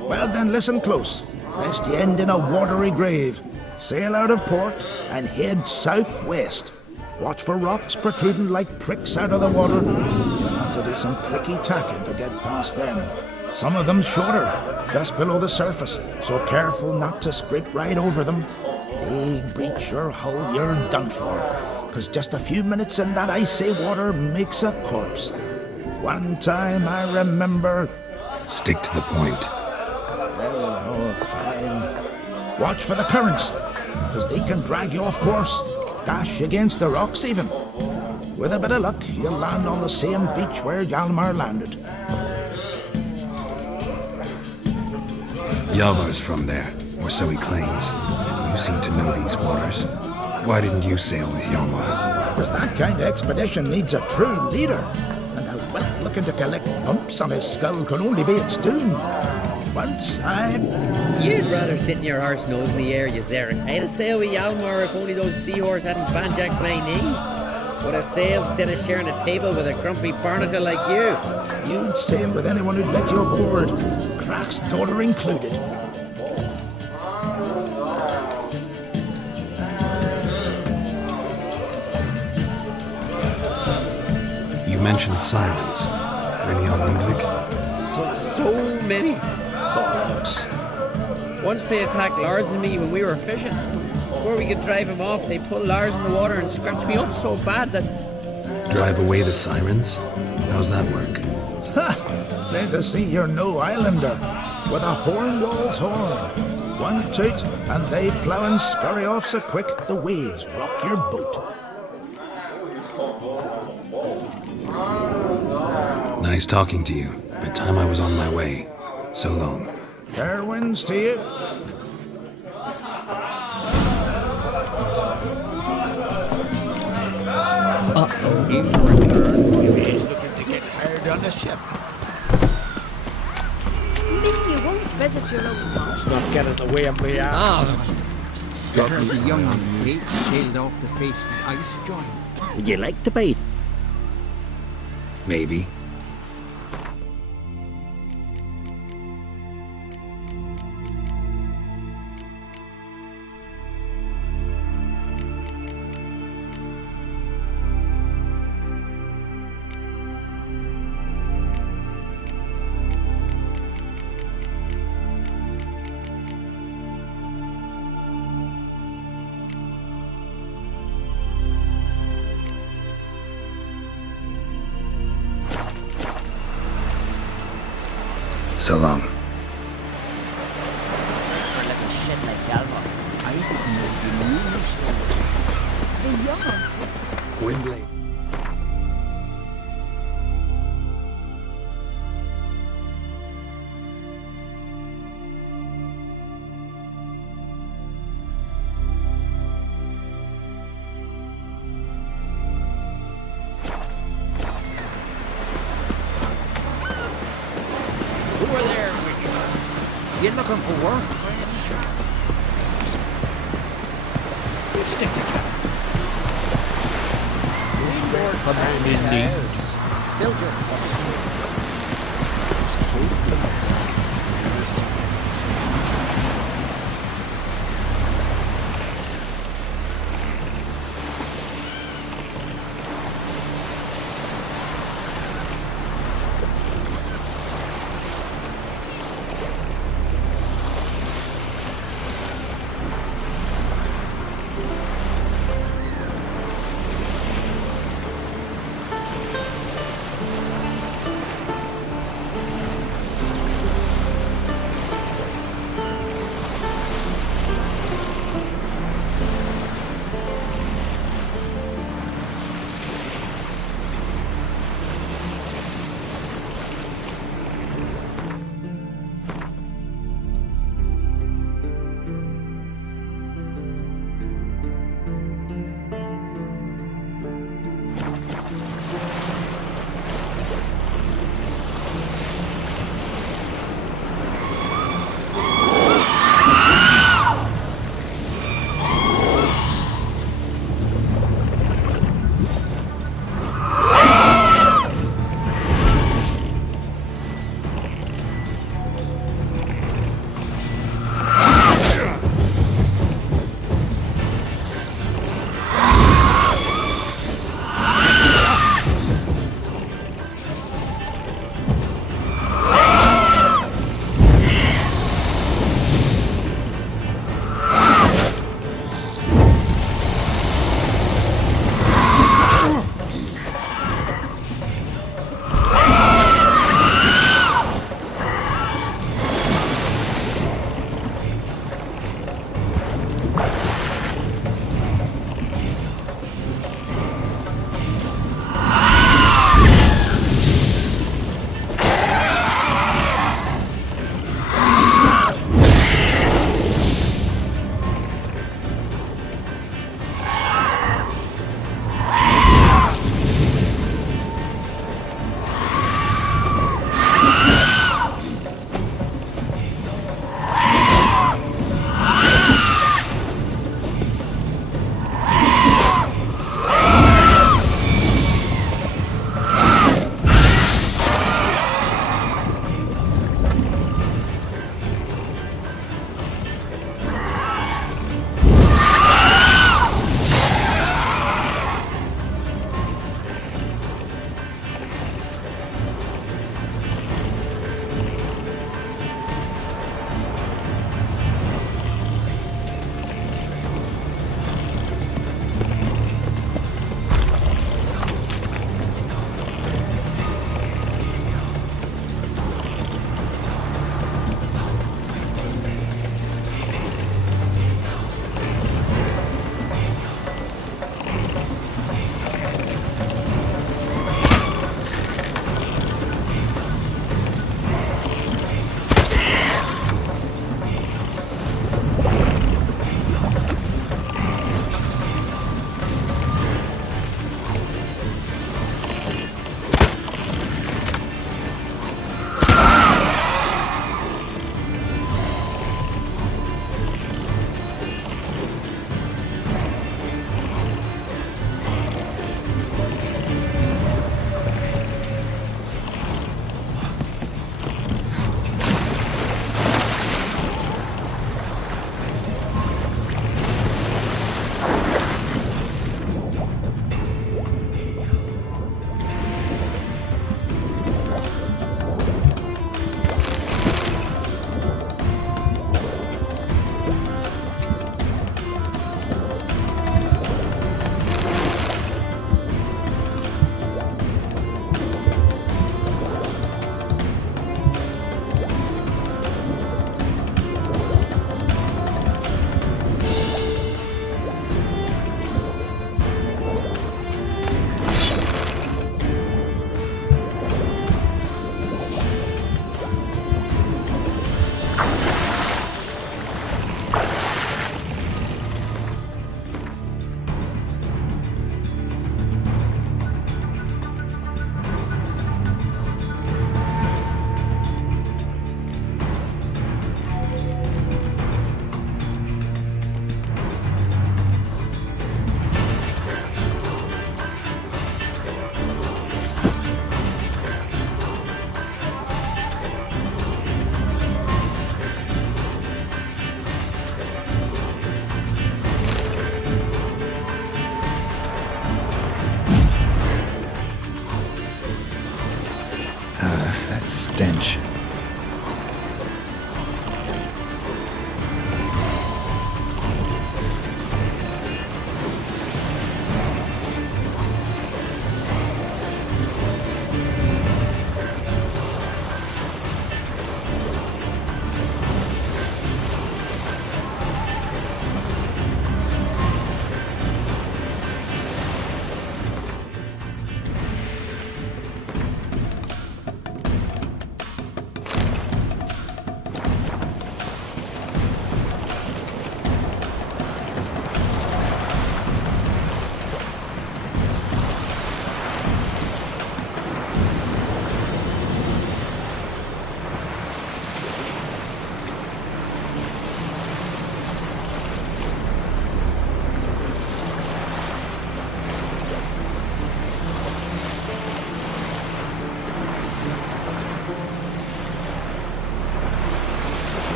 Well then, listen close, lest you end in a watery grave. Sail out of port and head southwest. Watch for rocks protruding like pricks out of the water. You'll have to do some tricky tacking to get past them. Some of them shorter, just below the surface, so careful not to scrape right over them. They breach your hull, you're done for. 'Cause just a few minutes in that icy water makes a corpse. One time I remember... Stick to the point. Oh, fine. Watch for the currents, 'cause they can drag you off course. Dash against the rocks even. With a bit of luck, you'll land on the same beach where Hjalmar landed. Yavar's from there, or so he claims. And you seem to know these waters. Why didn't you sail with Hjalmar? 'Cause that kind of expedition needs a true leader. And a whelp looking to collect bumps on his skull can only be its doom. Once You'd rather sit in your horse nose in the air, you Zarek. I'd have sailed with Hjalmar if only those seahorse hadn't banjaxed my knee. Would have sailed instead of sharing a table with a grumpy barnacle like you. You'd sail with anyone who'd let you aboard. Crack's daughter included. You mentioned sirens. Many on Undvik? So many. Bollocks. Once they attacked Lars and me when we were fishing. Before we could drive him off, they pulled Lars in the water and scratched me up so bad that... Drive away the sirens? How's that work? Ha! Glad to see you're no islander. With a Hornwall's horn. One toot, and they plough and scurry off so quick the waves rock your boat. Nice talking to you, but time I was on my way. So long. Fair winds to you. Uh-oh. He's looking to get hired on the ship. You mean you won't visit your own mom? Let's not get in the way of me out. There was a young mate sailed off to face the ice giant. Would you like to bite? Maybe. So long. For little shit like Hjalmar. I didn't know the news. The young. Gwynblade. Over there, Vedjman. You looking for work? You stick together. Lord command in need. Build your house. It's truth to stench.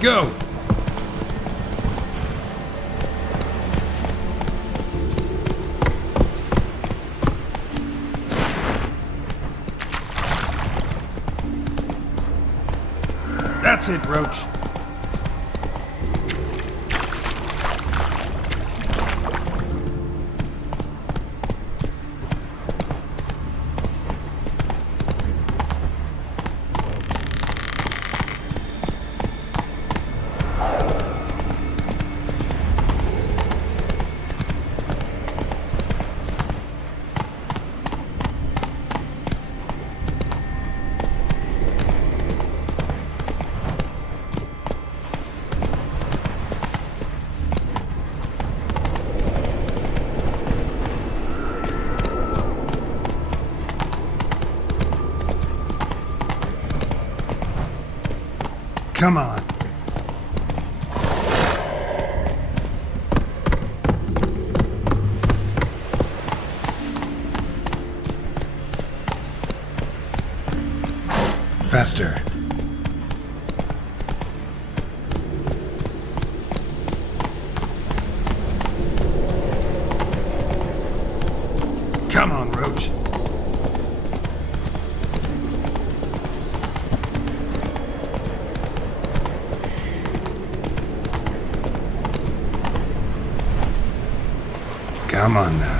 go! That's it, Roach. Come on. Faster. Come on, Roach. Come on now.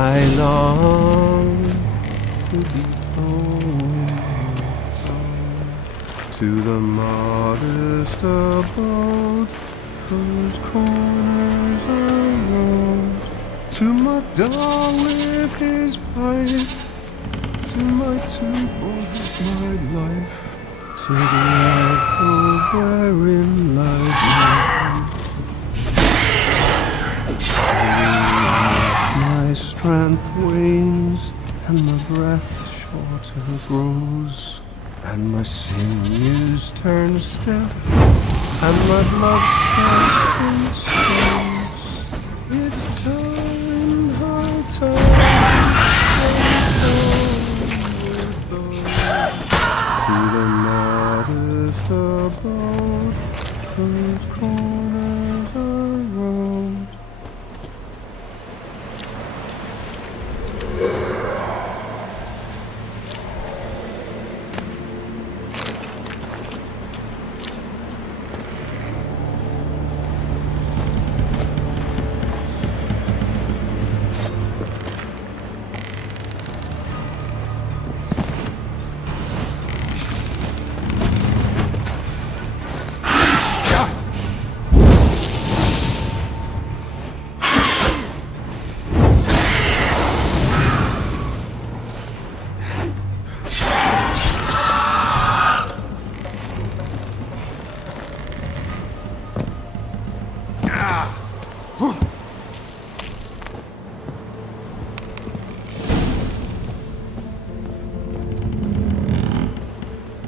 I long to be home, to the modest abode whose corners are roamed, to my dog with his pipe, to my two boys, my life, to the apple wherein lies my My strength wanes, and my breath shorter grows, and my sinews turn stiff, and my blood's casting stones. It's time, high time, to the modest abode, whose corners are roamed.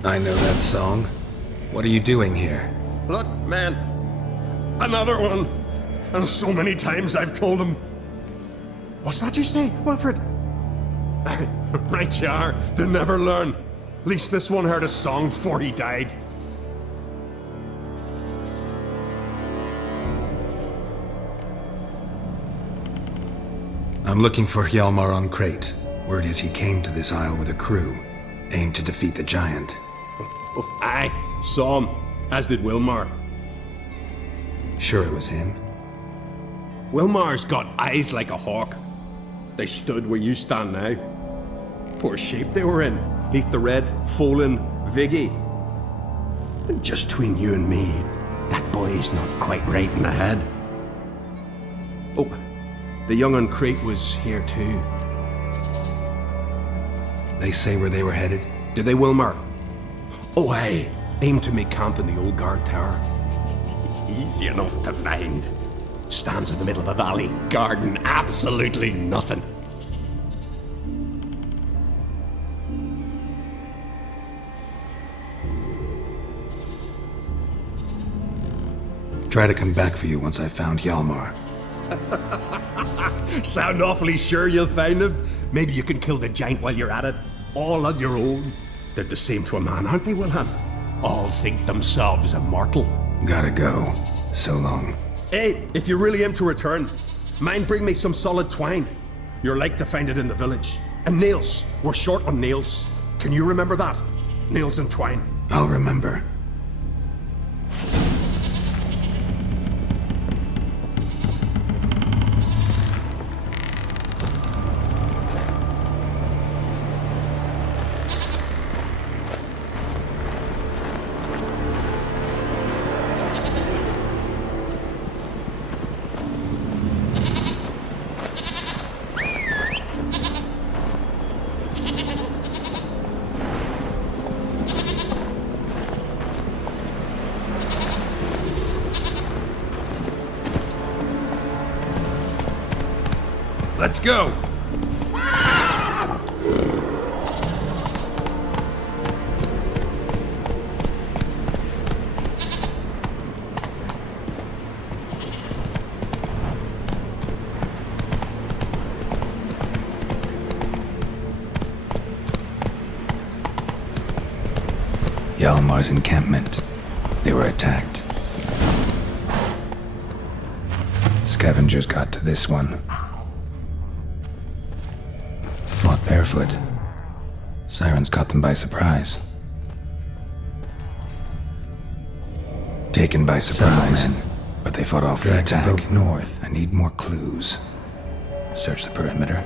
I know that song. What are you doing here? Look, man. Another one. And so many times I've told him. What's that you say, Wilfred? Right you are. They never learn. At least this one heard a song before he died. I'm looking for Hjalmar on Crate. Word is he came to this isle with a crew, aimed to defeat the giant. Oh, aye, saw him, as did Wilmar. Sure it was him? Wilmar's got eyes like a hawk. They stood where you stand now. Poor shape they were in, neath the red, Folin, Viggy. And just between you and me, that boy's not quite right in the head. Oh, the young on Crate was here too. They say where they were headed? Did they, Wilmar? Oh, aye. Aimed to make camp in the old guard tower. Easy enough to find. Stands in the middle of a valley, garden absolutely nothing. Try to come back for you once I've found Hjalmar. Sound awfully sure you'll find him? Maybe you can kill the giant while you're at it. All on your own. They're the same to a man, aren't they, Wilhelm? All think themselves immortal. Gotta go. So long. Hey, if you really aim to return, mind bring me some solid twine. You're like to find it in the village. And nails. We're short on nails. Can you remember that? Nails and twine. I'll remember. Let's go! Hjalmar's encampment. They were attacked. Scavengers got to this one. Fought barefoot. Sirens caught them by surprise. Taken by surprise, but they fought off the attack. Broke north. I need more clues. Search the perimeter.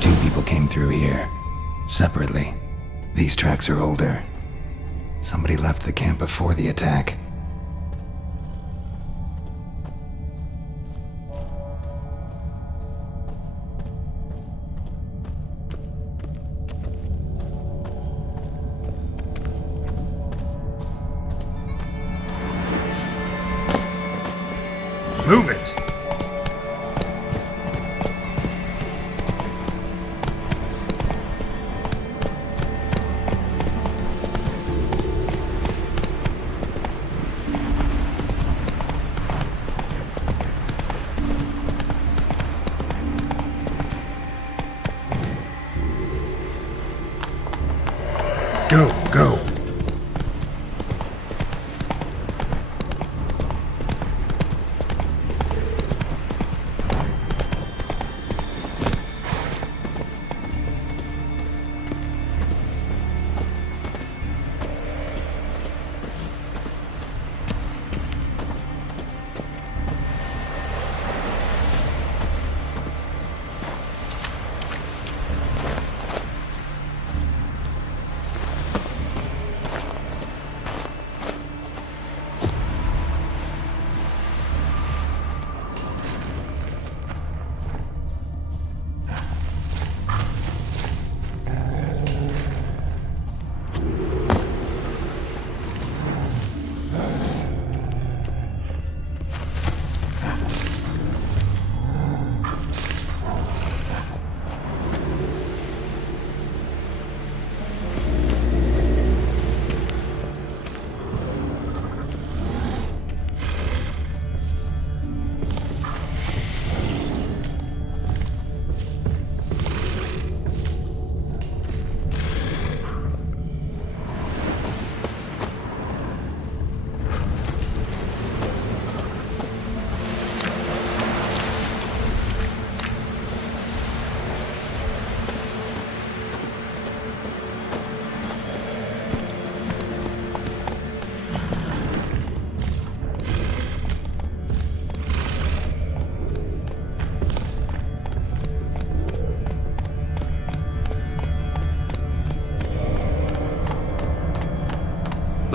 2 people came through here, separately. These tracks are older. Somebody left the camp before the attack. Move it! Go, go!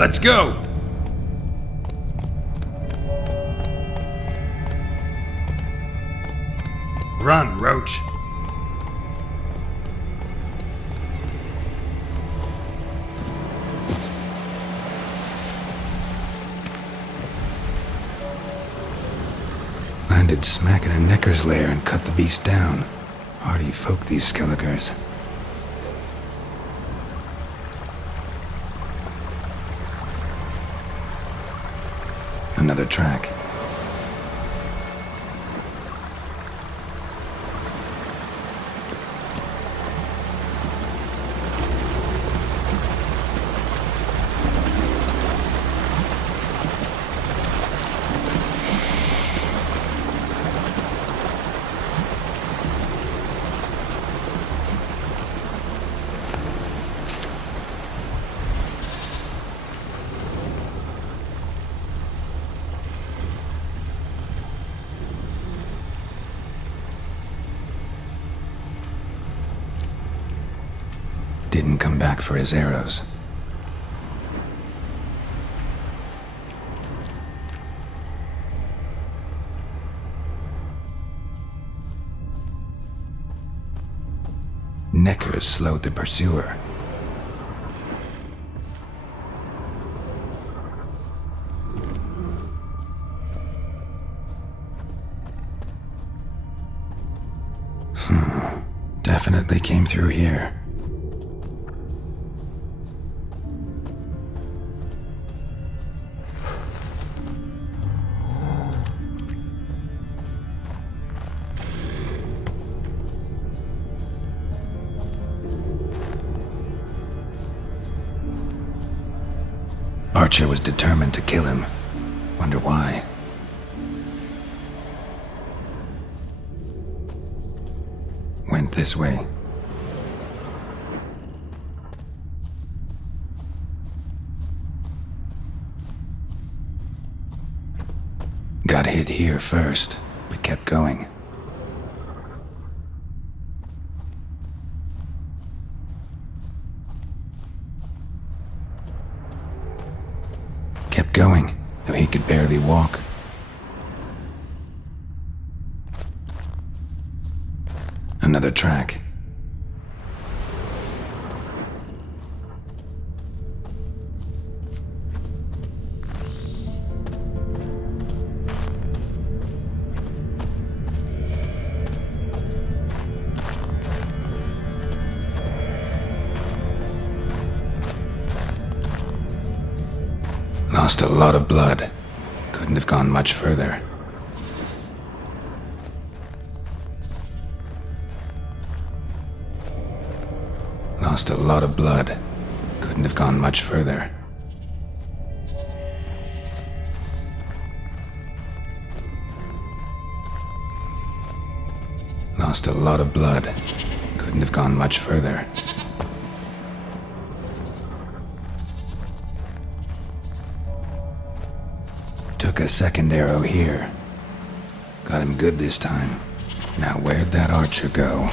Let's go! Run, Roach. Landed smack in a necker's lair and cut the beast down. Hardy folk, these skelegers. Another track. Didn't come back for his arrows. Neckers slowed the pursuer. Definitely came through here. Archer was determined to kill him. Wonder why. Went this way. Got hit here first, but kept going. Kept going, though he could barely walk. Another track. Lost a lot of blood. Couldn't have gone much further. Lost a lot of blood. Couldn't have gone much further. Lost a lot of blood. Couldn't have gone much further. Took a second arrow here. Got him good this time. Now where'd that archer go?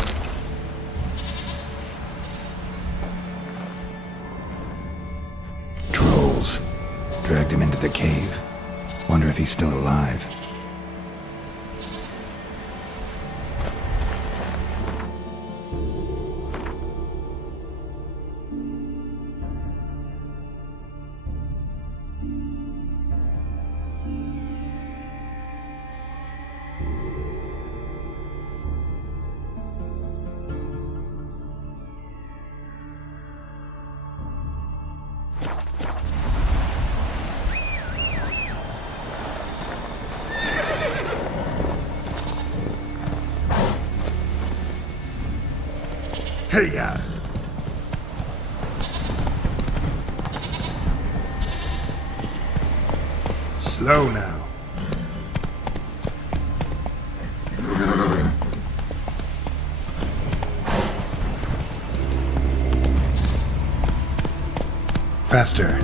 Trolls. Dragged him into the cave. Wonder if he's still alive. Hey-ya! Slow now. Faster.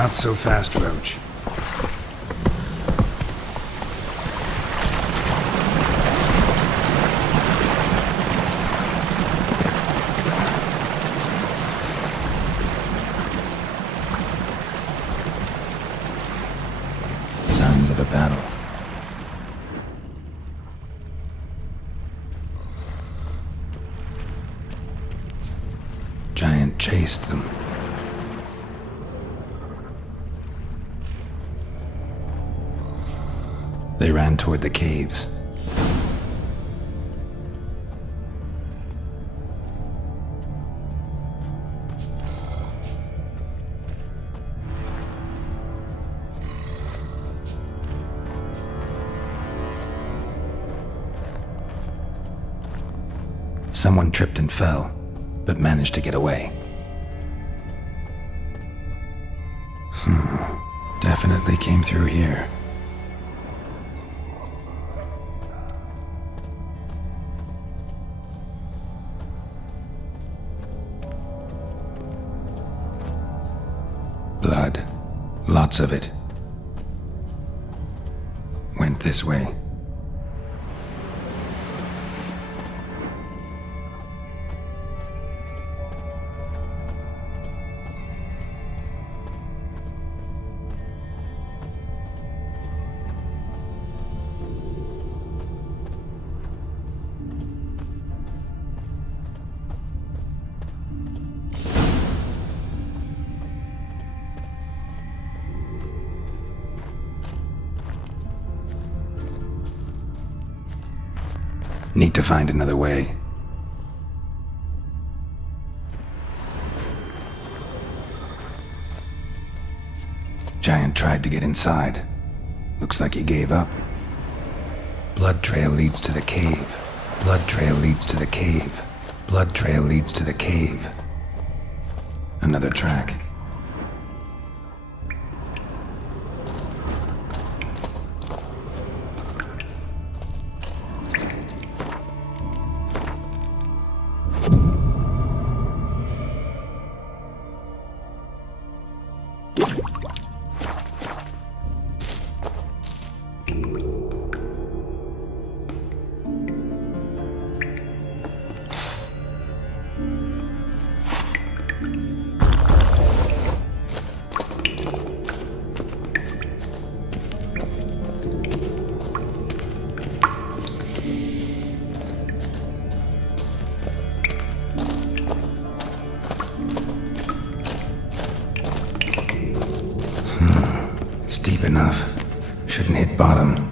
Not so fast, Roach. Signs of a battle. Giant chased them. They ran toward the caves. Someone tripped and fell, but managed to get away. Definitely came through here. Blood. Lots of it. Went this way. Need to find another way. Giant tried to get inside. Looks like he gave up. Blood trail leads to the cave. Blood trail leads to the cave. Blood trail leads to the cave. Another track. It's deep enough. Shouldn't hit bottom.